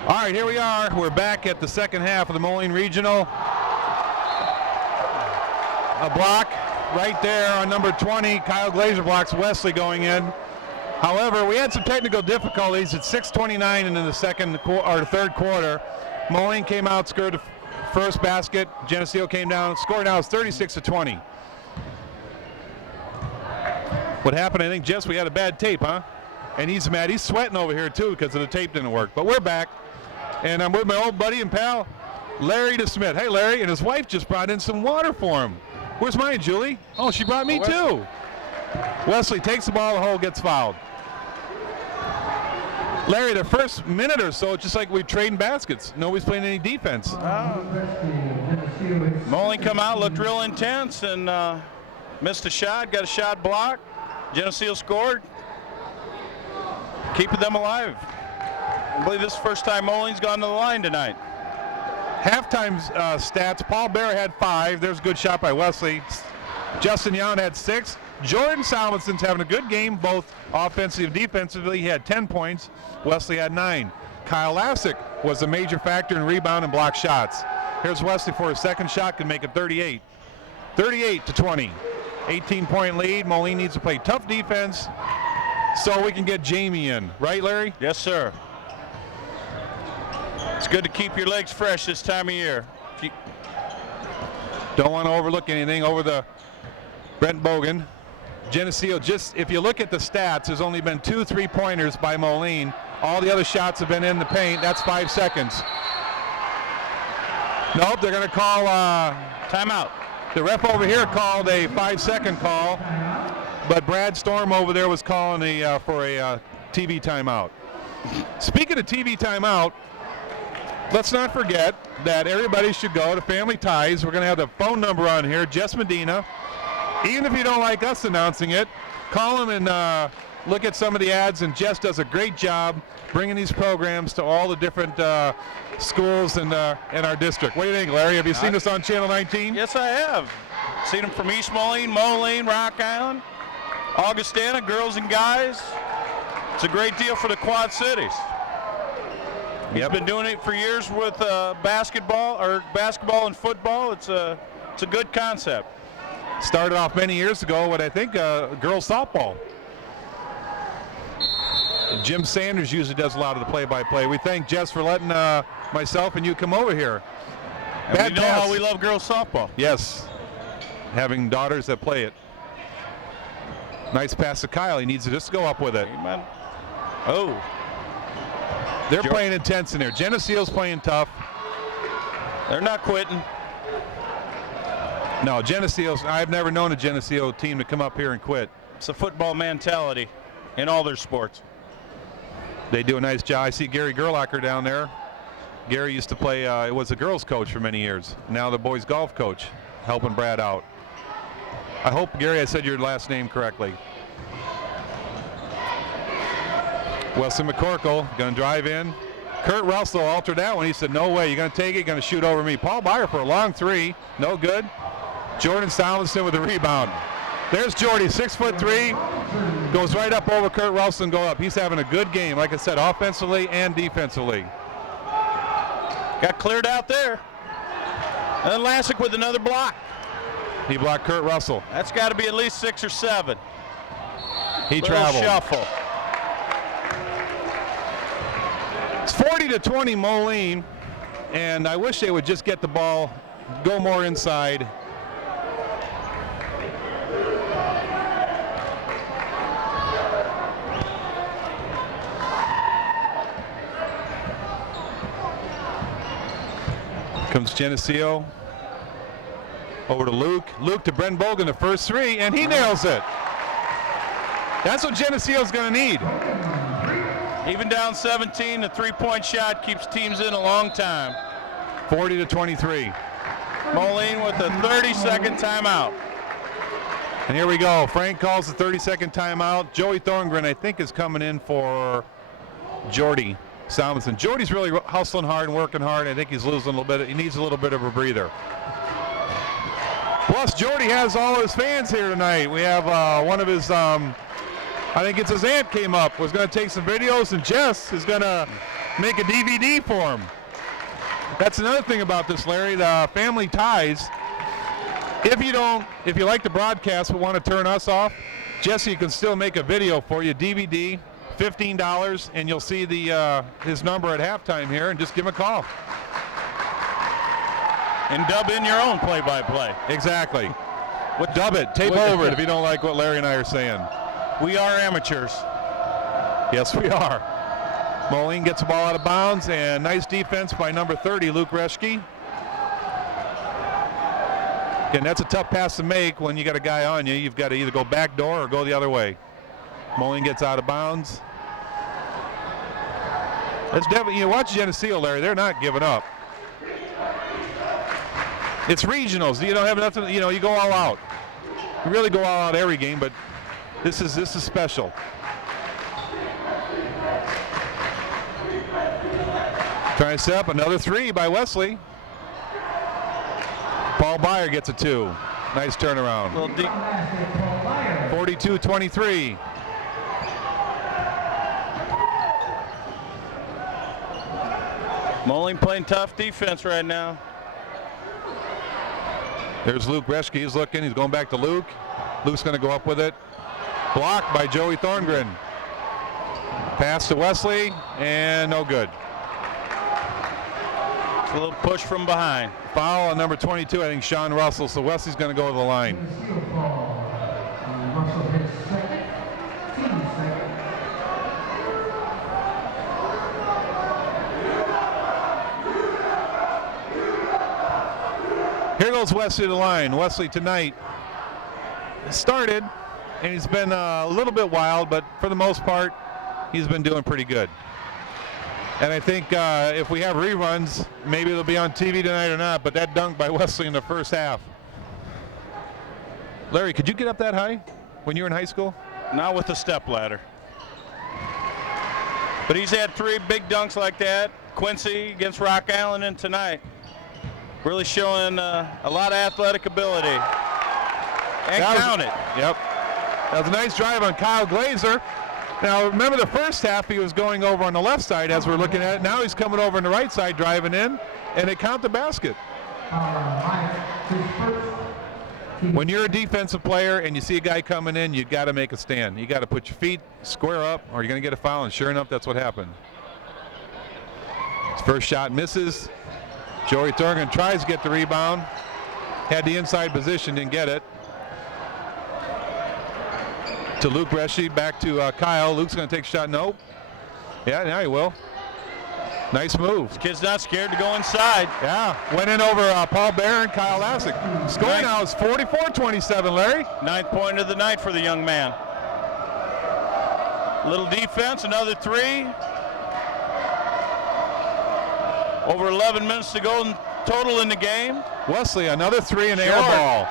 All right, here we are. We're back at the second half of the Moline Regional. A block right there on number 20. Kyle Glazer blocks Wesley going in. However, we had some technical difficulties at 6:29 into the third quarter. Moline came out, scored the first basket. Geneseo came down, score now is 36-20. What happened? I think, Jess, we had a bad tape, huh? And he's mad. He's sweating over here too because the tape didn't work. But we're back, and I'm with my old buddy and pal, Larry DeSmith. Hey, Larry, and his wife just brought in some water for him. Where's mine, Julie? Oh, she brought me too. Wesley takes the ball, the hole, gets fouled. Larry, the first minute or so, it's just like we're trading baskets. Nobody's playing any defense. Moline come out, looked real intense, and missed a shot, got a shot blocked. Geneseo scored, keeping them alive. I believe this is the first time Moline's gone to the line tonight. Halftime stats, Paul Bear had 5. There's a good shot by Wesley. Justin Young had 6. Jordan Salmonson's having a good game, both offensively and defensively. He had 10 points. Wesley had 9. Kyle Lassick was a major factor in rebound and block shots. Here's Wesley for his second shot, can make it 38. 38-20. 18-point lead. Moline needs to play tough defense so we can get Jamie in. Right, Larry? Yes, sir. It's good to keep your legs fresh this time of year. Don't want to overlook anything over the Brent Bogan. Geneseo, just if you look at the stats, there's only been 2 3-pointers by Moline. All the other shots have been in the paint. That's 5 seconds. Nope, they're going to call timeout. The ref over here called a 5-second call, but Brad Storm over there was calling for a TV timeout. Speaking of TV timeout, let's not forget that everybody should go to Family Ties. We're going to have the phone number on here, Jess Medina. Even if you don't like us announcing it, call them and look at some of the ads, and Jess does a great job bringing these programs to all the different schools in our district. What do you think, Larry? Have you seen us on Channel 19? Yes, I have. Seen them from East Moline, Moline, Rock Island, Augustana, girls and guys. It's a great deal for the Quad Cities. He's been doing it for years with basketball and football. It's a good concept. Started off many years ago with, I think, girls softball. And Jim Sanders usually does a lot of the play-by-play. We thank Jess for letting myself and you come over here. And we know how we love girls softball. Yes, having daughters that play it. Nice pass to Kyle. He needs to just go up with it. Amen. Oh. They're playing intense in there. Geneseo's playing tough. They're not quitting. No, Geneseo's, I've never known a Geneseo team to come up here and quit. It's a football mentality in all their sports. They do a nice job. I see Gary Gerlacher down there. Gary used to play, was a girls coach for many years. Now the boys golf coach, helping Brad out. I hope, Gary, I said your last name correctly. Wilson McCorkle going to drive in. Curt Russell altered that one. He said, no way, you're going to take it, going to shoot over me. Paul Byer for a long 3, no good. Jordan Salmonson with the rebound. There's Jordy, 6'3", goes right up over Curt Russell and go up. He's having a good game, like I said, offensively and defensively. Got cleared out there. And Lassick with another block. He blocked Curt Russell. That's got to be at least 6 or 7. He Little traveled. Shuffle. It's 40-20 Moline, and I wish they would just get the ball, go more inside. Comes Geneseo. Over to Luke. Luke to Brent Bogan, the first 3, and he nails it. That's what Geneseo's going to need. Even down 17, the 3-point shot keeps teams in a long time. 40-23. Moline with a 30-second timeout. And here we go. Frank calls the 30-second timeout. Joey Thorngren, I think, is coming in for Jordy Salmonson. Jordy's really hustling hard and working hard. I think he's losing a little bit. He needs a little bit of a breather. Plus, Jordy has all his fans here tonight. We have one of his, I think it's his aunt came up, was going to take some videos, and Jess is going to make a DVD for him. That's another thing about this, Larry, the family ties. If you like the broadcast but want to turn us off, Jesse can still make a video for you, DVD, $15, and you'll see his number at halftime here, and just give him a call. And dub in your own play-by-play. Exactly. Dub it. Tape over it if you don't like what Larry and I are saying. We are amateurs. Yes, we are. Moline gets the ball out of bounds, and nice defense by number 30, Luke Reschke. And that's a tough pass to make when you got a guy on you. You've got to either go back door or go the other way. Moline gets out of bounds. That's definitely, you watch Geneseo, Larry, they're not giving up. It's regionals. You don't have nothing, you go all out. You really go all out every game, but this is special. Trying to set up another three by Wesley. Paul Byer gets a 2. Nice turnaround. 42-23. Moline playing tough defense right now. There's Luke Reschke. He's looking. He's going back to Luke. Luke's going to go up with it. Blocked by Joey Thorngren. Pass to Wesley, and no good. It's a little push from behind. Foul on number 22, I think Sean Russell. So Wesley's going to go to the line. Russell hits second, team second. Here goes Wesley to the line. Wesley tonight started, and he's been a little bit wild, but for the most part, he's been doing pretty good. And I think if we have reruns, maybe they'll be on TV tonight or not, but that dunk by Wesley in the first half. Larry, could you get up that high when you were in high school? Not with the step ladder. But he's had 3 big dunks like that. Quincy against Rock Island, and tonight. Really showing a lot of athletic ability. And count it. Yep. That was a nice drive on Kyle Glazer. Now, remember the first half, he was going over on the left side as we're looking at it. Now he's coming over on the right side, driving in, and they count the basket. When you're a defensive player and you see a guy coming in, you got to make a stand. You got to put your feet square up, or you're going to get a foul, and sure enough, that's what happened. His first shot misses. Joey Thorngren tries to get the rebound. Had the inside position, didn't get it. To Luke Reschke, back to Kyle. Luke's going to take a shot. Nope. Yeah, now he will. Nice move. This kid's not scared to go inside. Yeah, went in over Paul Bear and Kyle Lassick. Score now is 44-27, Larry. 9th point of the night for the young man. Little defense, another 3. Over 11 minutes to go total in the game. Wesley, another 3 and air ball.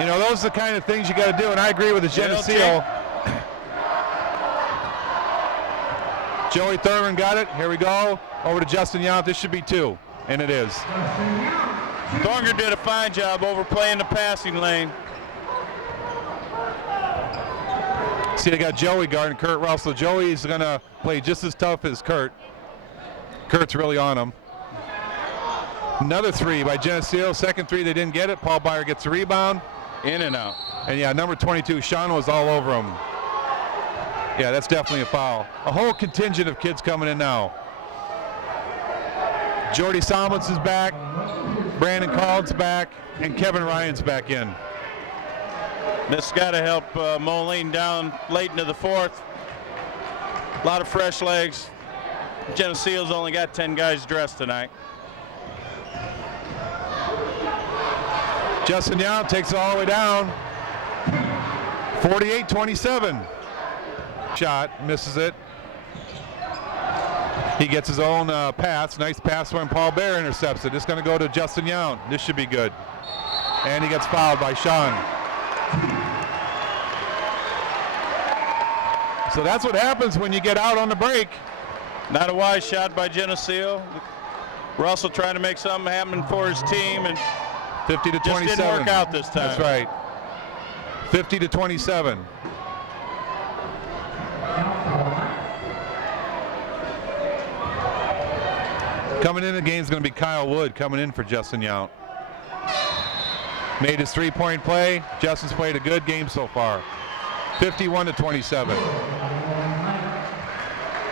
You know, those are the kind of things you got to do, and I agree with the Geneseo. Joey Thurman got it. Here we go. Over to Justin Yount. This should be 2, and it is. Thorngren did a fine job overplaying the passing lane. See, they got Joey guarding Curt Russell. Joey's going to play just as tough as Curt. Curt's really on him. Another 3 by Geneseo. Second 3, they didn't get it. Paul Byer gets the rebound. In and out. And yeah, number 22, Sean was all over him. Yeah, that's definitely a foul. A whole contingent of kids coming in now. Jordy Salmons is back. Brandon Cald's back. And Kevin Ryan's back in. This has got to help Moline down late into the 4th. A lot of fresh legs. Geneseo's only got 10 guys dressed tonight. Justin Yount takes it all the way down. 48-27. Shot, misses it. He gets his own pass. Nice pass when Paul Bear intercepts it. It's going to go to Justin Yount. This should be good. And he gets fouled by Sean. So that's what happens when you get out on the break. Not a wise shot by Geneseo. Russell trying to make something happen for his team, and 50-27. just didn't work out this time. That's right. 50-27. Coming in the game is going to be Kyle Wood coming in for Justin Yount. Made his 3-point play. Justin's played a good game so far. 51-27.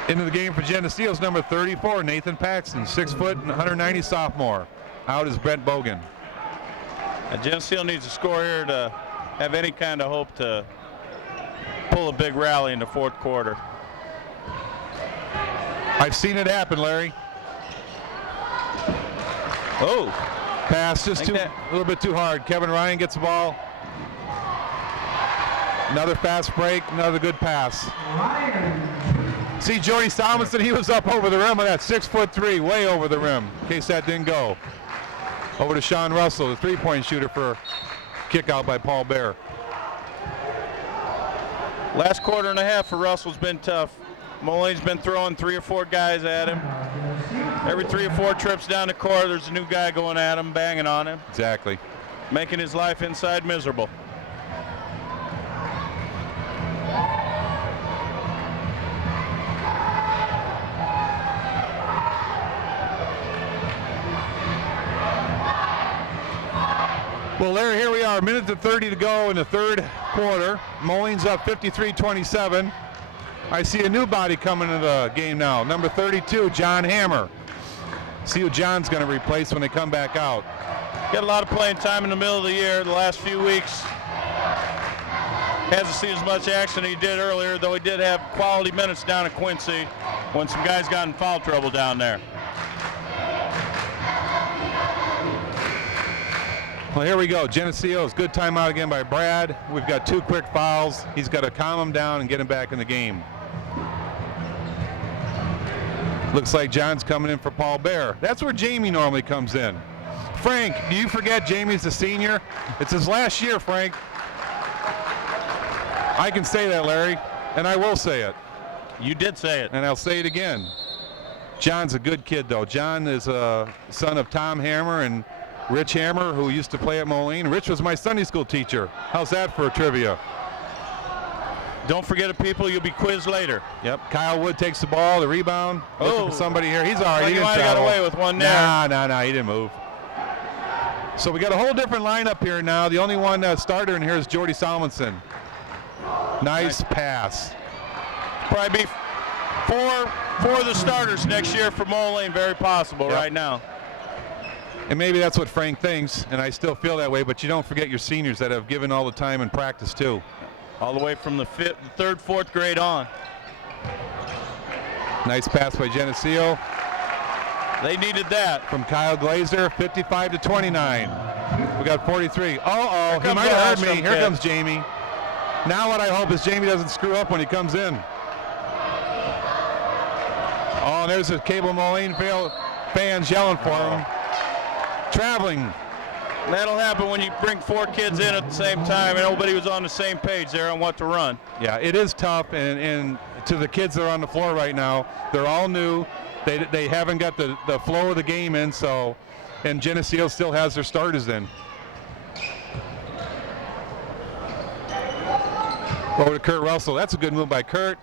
Into the game for Geneseo's number 34, Nathan Paxton, 6 foot and 190 sophomore. Out is Brent Bogan. And Geneseo needs a score here to have any kind of hope to pull a big rally in the fourth quarter. I've seen it happen, Larry. Oh, Pass just a little bit too hard. Kevin Ryan gets the ball. Another fast break, another good pass. See Jordy Salmonson, he was up over the rim with that 6'3", way over the rim, in case that didn't go. Over to Sean Russell, the 3-point shooter for kick out by Paul Bear. last quarter and a half for Russell's been tough. Moline's been throwing 3 or 4 guys at him. Every 3 or 4 trips down the court, there's a new guy going at him, banging on him. Exactly. Making his life inside miserable. Well, Larry, here we are, a minute to 30 to go in the third quarter. Moline's up 53-27. I see a new body coming into the game now, number 32, John Hammer. See who John's going to replace when they come back out. Got a lot of playing time in the middle of the year, the last few weeks. Hasn't seen as much action as he did earlier, though he did have quality minutes down at Quincy when some guys got in foul trouble down there. Well, here we go. Geneseo's good timeout again by Brad. We've got 2 quick fouls. He's got to calm him down and get him back in the game. Looks like John's coming in for Paul Bear. That's where Jamie normally comes in. Frank, do you forget Jamie's a senior? It's his last year, Frank. I can say that, Larry, and I will say it. You did say it. And I'll say it again. John's a good kid, though. John is a son of Tom Hammer and Rich Hammer, who used to play at Moline. Rich was my Sunday school teacher. How's that for a trivia? Don't forget it, people. You'll be quizzed later. Yep. Kyle Wood takes the ball, the rebound. Looking for somebody here. He's all right. Like He he might didn't have got travel. away with one there. Nah. He didn't move. So we got a whole different lineup here now. The only one starter in here is Jordy Salmonson. Nice pass. Probably be four of the starters next year for Moline. Very possible right now. And maybe that's what Frank thinks, and I still feel that way, but you don't forget your seniors that have given all the time in practice, too. All the way from the 3rd, 4th grade on. Nice pass by Geneseo. They needed that. From Kyle Glazer, 55-29. We got 43. Uh-oh, he might the have heard me. Ostrom Here kid. comes Jamie. Now what I hope is Jamie doesn't screw up when he comes in. Oh, and there's the Cable Moline fans yelling for him. Traveling. That'll happen when you bring 4 kids in at the same time and nobody was on the same page there on what to run. Yeah, it is tough, and to the kids that are on the floor right now, they're all new. They haven't got the flow of the game in, so, and Geneseo still has their starters in. Over to Curt Russell. That's a good move by Curt.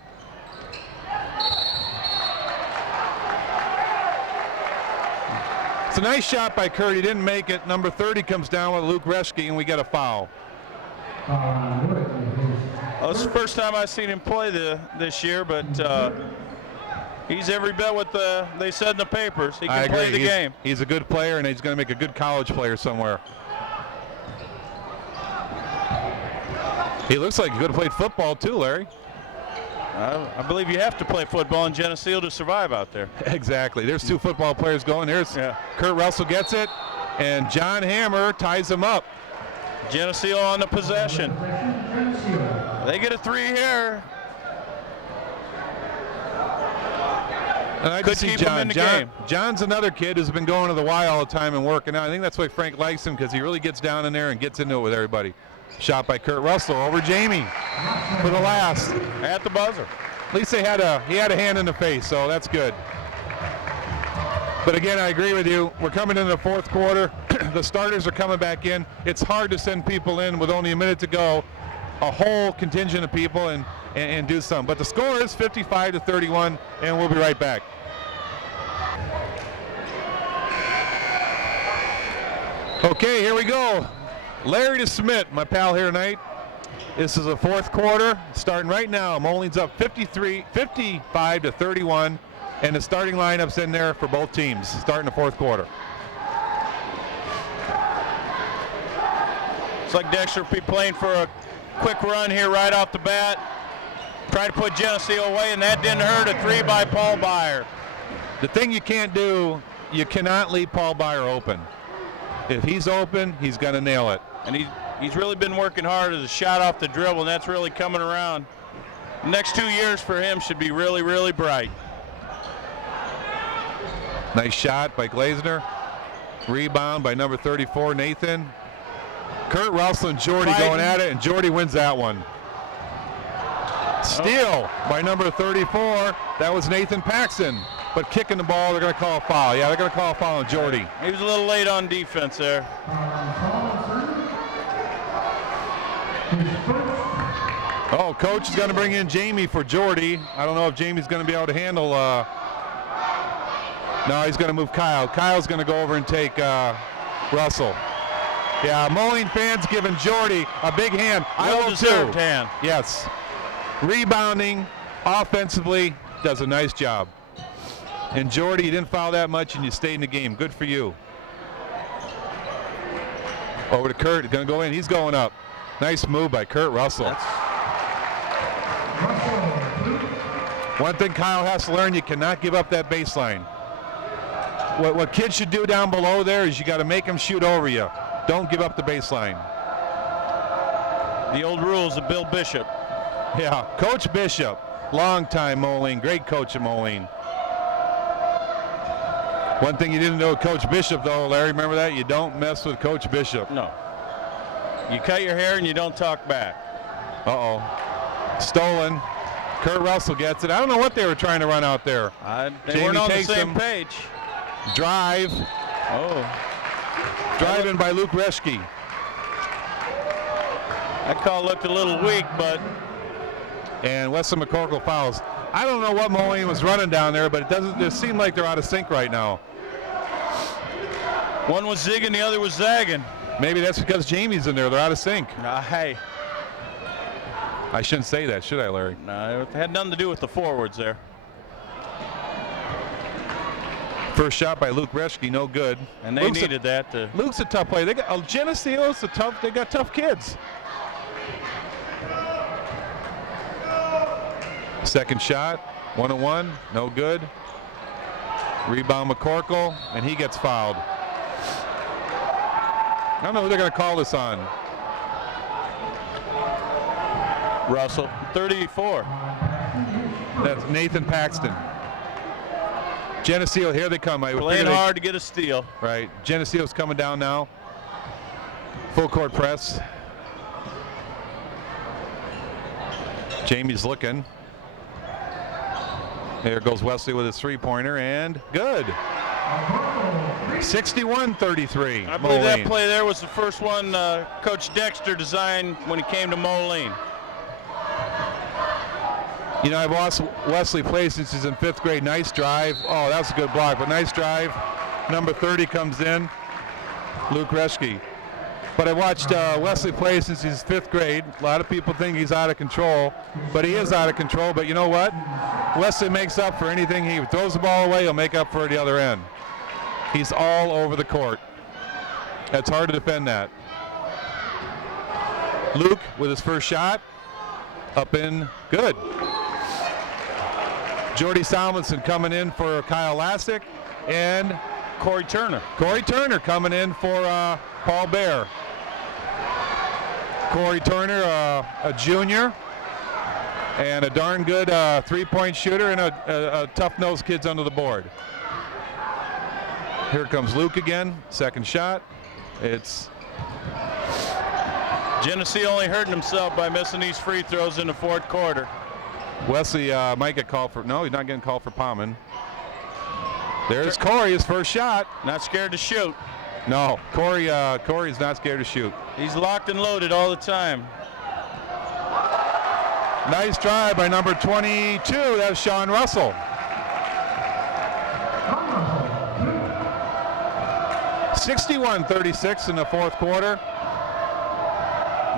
It's a nice shot by Curt. He didn't make it. Number 30 comes down with Luke Reschke, and we get a foul. Well, this is the first time I've seen him play this year, but he's every bit what they said in the papers. He can play the game. He's a good player, and he's going to make a good college player somewhere. He looks like he could have played football too, Larry. I believe you have to play football in Geneseo to survive out there. Exactly. There's 2 football players going. There's Curt Russell gets it, and John Hammer ties him up. Geneseo on the possession. They get a 3 here. And I Could just see keep him in the game. John's another kid who's been going to the Y all the time and working out. I think that's why Frank likes him, because he really gets down in there and gets into it with everybody. Shot by Curt Russell over Jamie for the last. At the buzzer. At least he had a hand in the face, so that's good. But again, I agree with you. We're coming into the fourth quarter. The starters are coming back in. It's hard to send people in with only a minute to go, a whole contingent of people, and do something. But the score is 55-31, and we'll be right back. Okay, here we go. Larry DeSmit, my pal here tonight. This is the fourth quarter, starting right now. Moline's up 55 to 31, and the starting lineup's in there for both teams, starting the fourth quarter. Looks like Dexter will be playing for a quick run here right off the bat. Try to put Geneseo away, and that didn't hurt. A three by Paul Byer. The thing you can't do, you cannot leave Paul Byer open. If he's open, he's going to nail it. And he's really been working hard as a shot off the dribble, and that's really coming around. The next 2 years for him should be really, really bright. Nice shot by Glazner. Rebound by number 34, Nathan. Curt Russell and Jordy going at it, and Jordy wins that one. Steal by number 34. That was Nathan Paxton. But kicking the ball, they're going to call a foul. Yeah, they're going to call a foul on Jordy. He was a little late on defense there. Oh, coach is going to bring in Jamie for Jordy. I don't know if Jamie's going to be able to handle. No, he's going to move Kyle. Kyle's going to go over and take Russell. Yeah, Moline fans giving Jordy a big hand. Well-deserved hand. Yes. Rebounding, offensively, does a nice job. And Jordy, you didn't foul that much and you stayed in the game. Good for you. Over to Curt, going to go in. He's going up. Nice move by Curt Russell. One thing Kyle has to learn, you cannot give up that baseline. What kids should do down below there is you got to make them shoot over you. Don't give up the baseline. The old rules of Bill Bishop. Yeah, Coach Bishop, long time Moline, great coach at Moline. One thing you didn't know Coach Bishop though, Larry, remember that? You don't mess with Coach Bishop. No. You cut your hair and you don't talk back. Uh-oh. Stolen. Curt Russell gets it. I don't know what they were trying to run out there. They weren't on the same page. Drive. Oh. Driving by Luke Reschke. That call looked a little weak, but. And Wesley McCorkle fouls. I don't know what Moline was running down there, but it seem like they're out of sync right now. One was zigging, the other was zagging. Maybe that's because Jamie's in there. They're out of sync. Hey. I shouldn't say that, should I, Larry? No, it had nothing to do with the forwards there. First shot by Luke Reschke, no good. And they needed that. Luke's a tough player. They got Geneseo's they got tough kids. Second shot, 1-1, no good. Rebound McCorkle, and he gets fouled. I don't know who they're going to call this on. Russell, 34. That's Nathan Paxton. Geneseo, here they come. Playing hard to get a steal. Right. Geneseo's coming down now. Full court press. Jamie's looking. There goes Wesley with his three-pointer, and good. 61-33. I believe that play there was the first one Coach Dexter designed when he came to Moline. You know, I've watched Wesley play since he's in 5th grade. Nice drive. Oh, that's a good block, but nice drive. Number 30 comes in, Luke Reschke. But I watched Wesley play since he's 5th grade. A lot of people think he's out of control, but he is out of control. But you know what? Wesley makes up for anything. He throws the ball away, he'll make up for it the other end. He's all over the court. That's hard to defend that. Luke with his first shot. Up in, good. Jordy Salmonson coming in for Kyle Lastic, and Corey Turner. Corey Turner coming in for Paul Bear. Corey Turner, a junior, and a darn good three-point shooter, and a tough-nosed kid's under the board. Here comes Luke again, second shot. It's Geneseo only hurting himself by missing these free throws in the fourth quarter. Wesley might get called for, no, he's not getting called for Palmen. There's Corey, his first shot. Not scared to shoot. No, Corey's not scared to shoot. He's locked and loaded all the time. Nice drive by number 22, that's Sean Russell. 61-36 in the fourth quarter.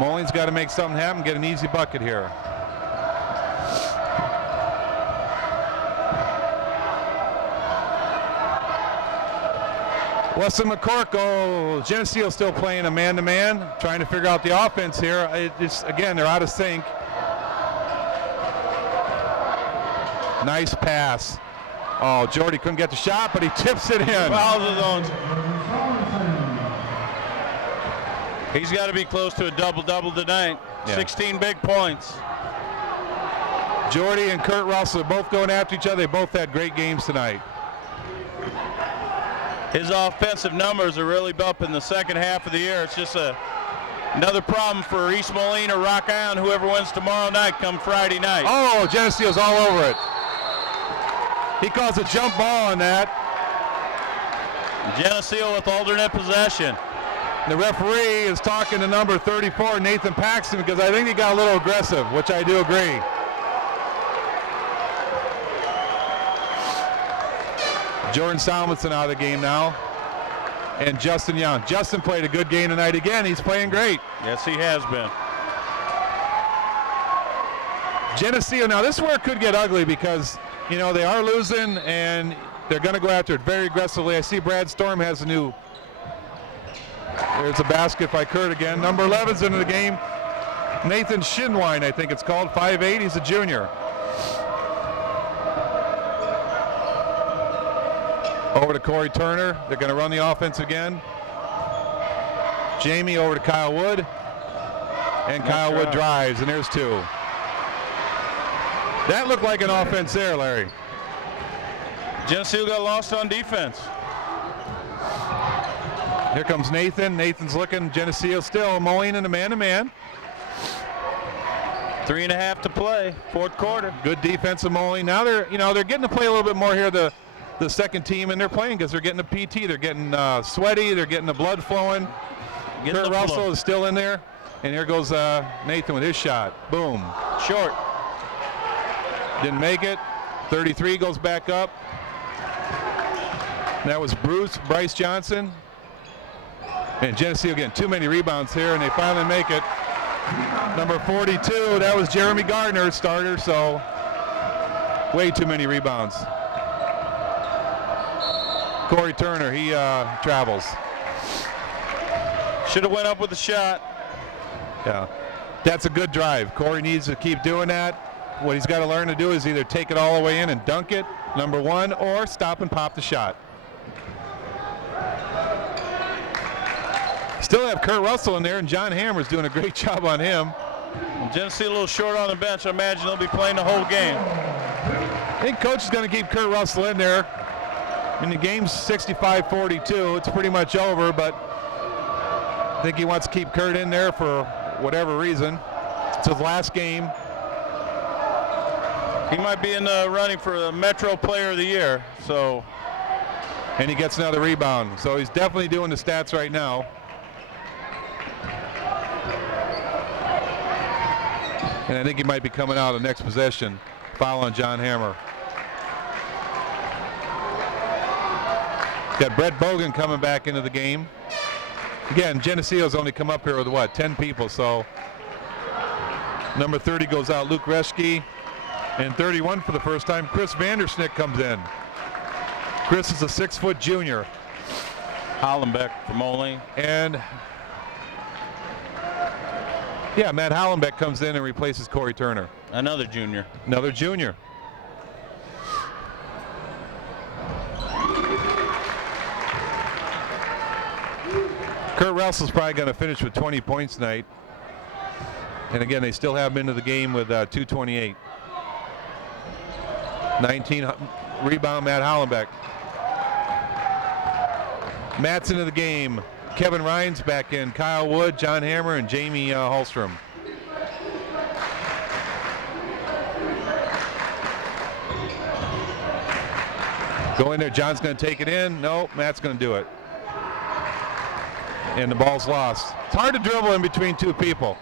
Moline's got to make something happen, get an easy bucket here. Weston McCorkle, Geneseo still playing a man-to-man, trying to figure out the offense here. Again, they're out of sync. Nice pass. Oh, Jordy couldn't get the shot, but he tips it in. Fouls his own. He's got to be close to a double-double tonight. Yeah. 16 big points. Jordy and Curt Russell both going after each other. They both had great games tonight. His offensive numbers are really up in the second half of the year. It's just another problem for East Moline or Rock Island, whoever wins tomorrow night come Friday night. Oh, Geneseo's all over it. He calls a jump ball on that. Geneseo with alternate possession. The referee is talking to number 34, Nathan Paxton, because I think he got a little aggressive, which I do agree. Jordan Salmonson out of the game now. And Justin Young. Justin played a good game tonight again. He's playing great. Yes, he has been. Geneseo, now this is where it could get ugly because, you know, they are losing and they're going to go after it very aggressively. I see Brad Storm has a new, there's a basket by Curt again. Number 11's into the game. Nathan Shinwine, I think it's called, 5'8", he's a junior. Over to Corey Turner. They're going to run the offense again. Jamie over to Kyle Wood. And Kyle Wood drives, and there's two. That looked like an offense there, Larry. Geneseo got lost on defense. Here comes Nathan. Nathan's looking. Geneseo still. Moline in a man-to-man. 3.5 to play, fourth quarter. Good defense of Moline. Now they're getting to play a little bit more here. The second team, and they're playing because they're getting a PT. They're getting sweaty. They're getting the blood flowing. Curt Russell is still in there. And here goes Nathan with his shot. Boom. Short. Didn't make it. 33 goes back up. That was Bryce Johnson. And Geneseo getting too many rebounds here, and they finally make it. Number 42, that was Jeremy Gardner, starter, so way too many rebounds. Corey Turner, he travels. Should have went up with a shot. Yeah, that's a good drive. Corey needs to keep doing that. What he's got to learn to do is either take it all the way in and dunk it, number one, or stop and pop the shot. Still have Curt Russell in there, and John Hammer's doing a great job on him. Geneseo a little short on the bench. I imagine they'll be playing the whole game. I think coach is going to keep Curt Russell in there. And the game's 65-42. It's pretty much over, but I think he wants to keep Curt in there for whatever reason. It's his last game. He might be in the running for the Metro Player of the Year. So, and he gets another rebound. So he's definitely doing the stats right now. And I think he might be coming out of the next possession, following John Hammer. Got Brett Bogan coming back into the game. Again, Geneseo's only come up here with what, 10 people, so number 30 goes out, Luke Reschke, and 31 for the first time, Chris Vandersnick comes in. Chris is a 6-foot junior. Hollenbeck from Moline. And yeah, Matt Hollenbeck comes in and replaces Corey Turner. Another junior. Another junior. Curt Russell's probably going to finish with 20 points tonight. And again, they still have him into the game with 2:28. 19 rebound, Matt Hollenbeck. Matt's into the game. Kevin Ryan's back in. Kyle Wood, John Hammer, and Jamie Hallstrom. Go in there. John's going to take it in. No, Matt's going to do it. And the ball's lost. It's hard to dribble in between two people.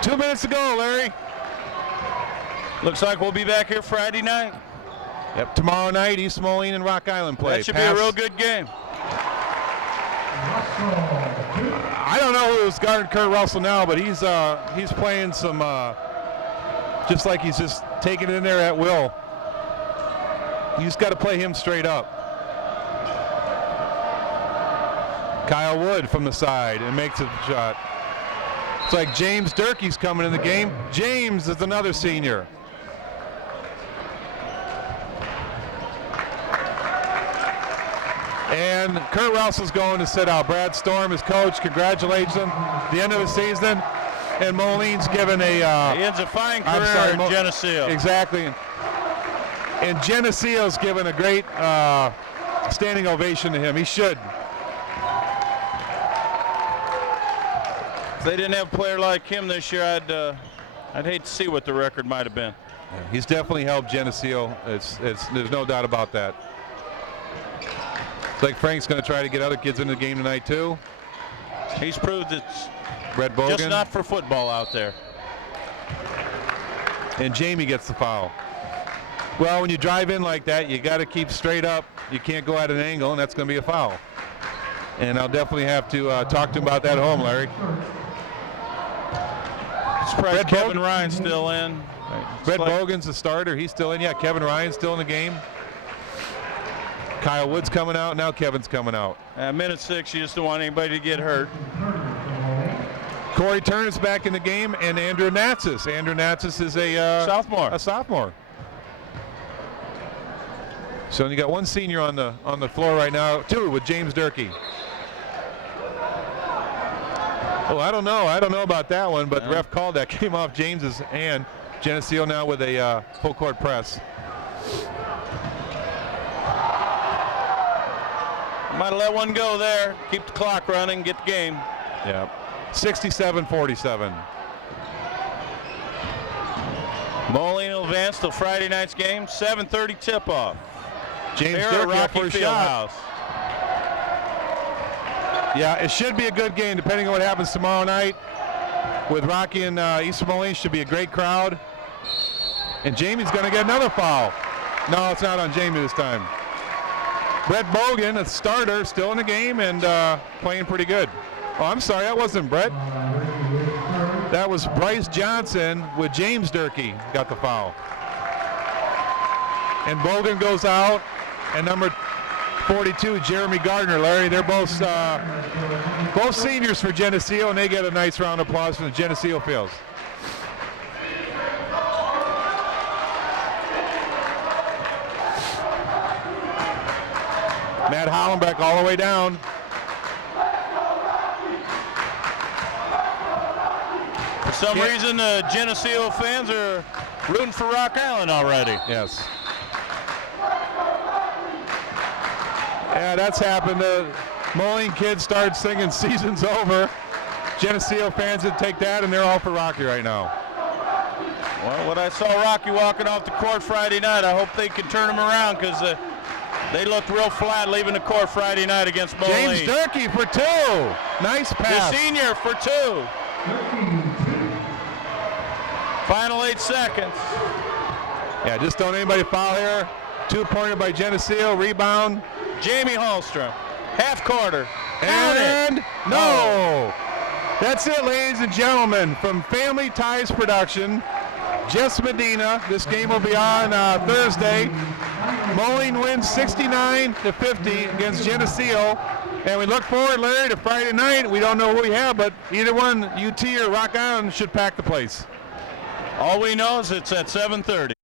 2 minutes to go, Larry. Looks like we'll be back here Friday night. Yep, tomorrow night, East Moline and Rock Island play. That should be a real good game. I don't know who's guarding Curt Russell now, but he's playing some just like he's just taking it in there at will. You just got to play him straight up. Kyle Wood from the side and makes a shot. It's like James Durkee's coming in the game. James is another senior. And Curt Russell's going to sit out. Brad Storm, his coach, congratulates him. The end of the season. And Moline's given a... he ends a fine career at Geneseo. Exactly. And Geneseo's given a great standing ovation to him. He should. If they didn't have a player like him this year, I'd hate to see what the record might have been. Yeah, he's definitely helped Geneseo. There's no doubt about that. It's like Frank's going to try to get other kids in the game tonight too. He's proved it's Brett Bogan. just not for football out there. And Jamie gets the foul. Well, when you drive in like that, you got to keep straight up. You can't go at an angle, and that's going to be a foul. And I'll definitely have to talk to him about that at home, Larry. Surprised Kevin Ryan's still in. Brett Bogan's the starter. He's still in. Yeah, Kevin Ryan's still in the game. Kyle Wood's coming out. Now Kevin's coming out. At minute 6, you just don't want anybody to get hurt. Corey Turner's back in the game, and Andrew Natsis. Andrew Natsis is a sophomore. So you got one senior on the floor right now, two with James Durkee. Oh, I don't know about that one, but the ref called that. Came off James's hand. Geneseo now with a full court press. Might have let one go there. Keep the clock running, get the game. Yeah. 67-47. Moline will advance till Friday night's game. 7:30 tip-off. James Here Durkee at Rocky for a shot. Fieldhouse. Yeah, it should be a good game depending on what happens tomorrow night. With Rocky and East Moline, should be a great crowd. And Jamie's going to get another foul. No, it's not on Jamie this time. Brett Bogan, a starter, still in the game and playing pretty good. Oh, I'm sorry, that wasn't Brett. That was Bryce Johnson with James Durkee got the foul. And Bogan goes out, and number 42, Jeremy Gardner, Larry, they're both seniors for Geneseo, and they get a nice round of applause from the Geneseo fields. Matt Hollenbeck all the way down. For some reason, the Geneseo fans are rooting for Rock Island already. Yes. Yeah, that's happened. The Moline kids started singing "Season's Over." Geneseo fans would take that, and they're all for Rocky right now. Well, when I saw Rocky walking off the court Friday night, I hope they can turn him around because they looked real flat leaving the court Friday night against Moline. James Durkee for two. Nice pass. The senior for two. Final 8 seconds. Yeah, just don't anybody foul here. 2-pointer by Geneseo. Rebound. Jamie Hallstrom. Half quarter. And no. That's it, ladies and gentlemen, from Family Ties Production. Jess Medina. This game will be on Thursday. Moline wins 69-50 against Geneseo. And we look forward, Larry, to Friday night. We don't know who we have, but either one, UT or Rock Island, should pack the place. All we know is it's at 7:30.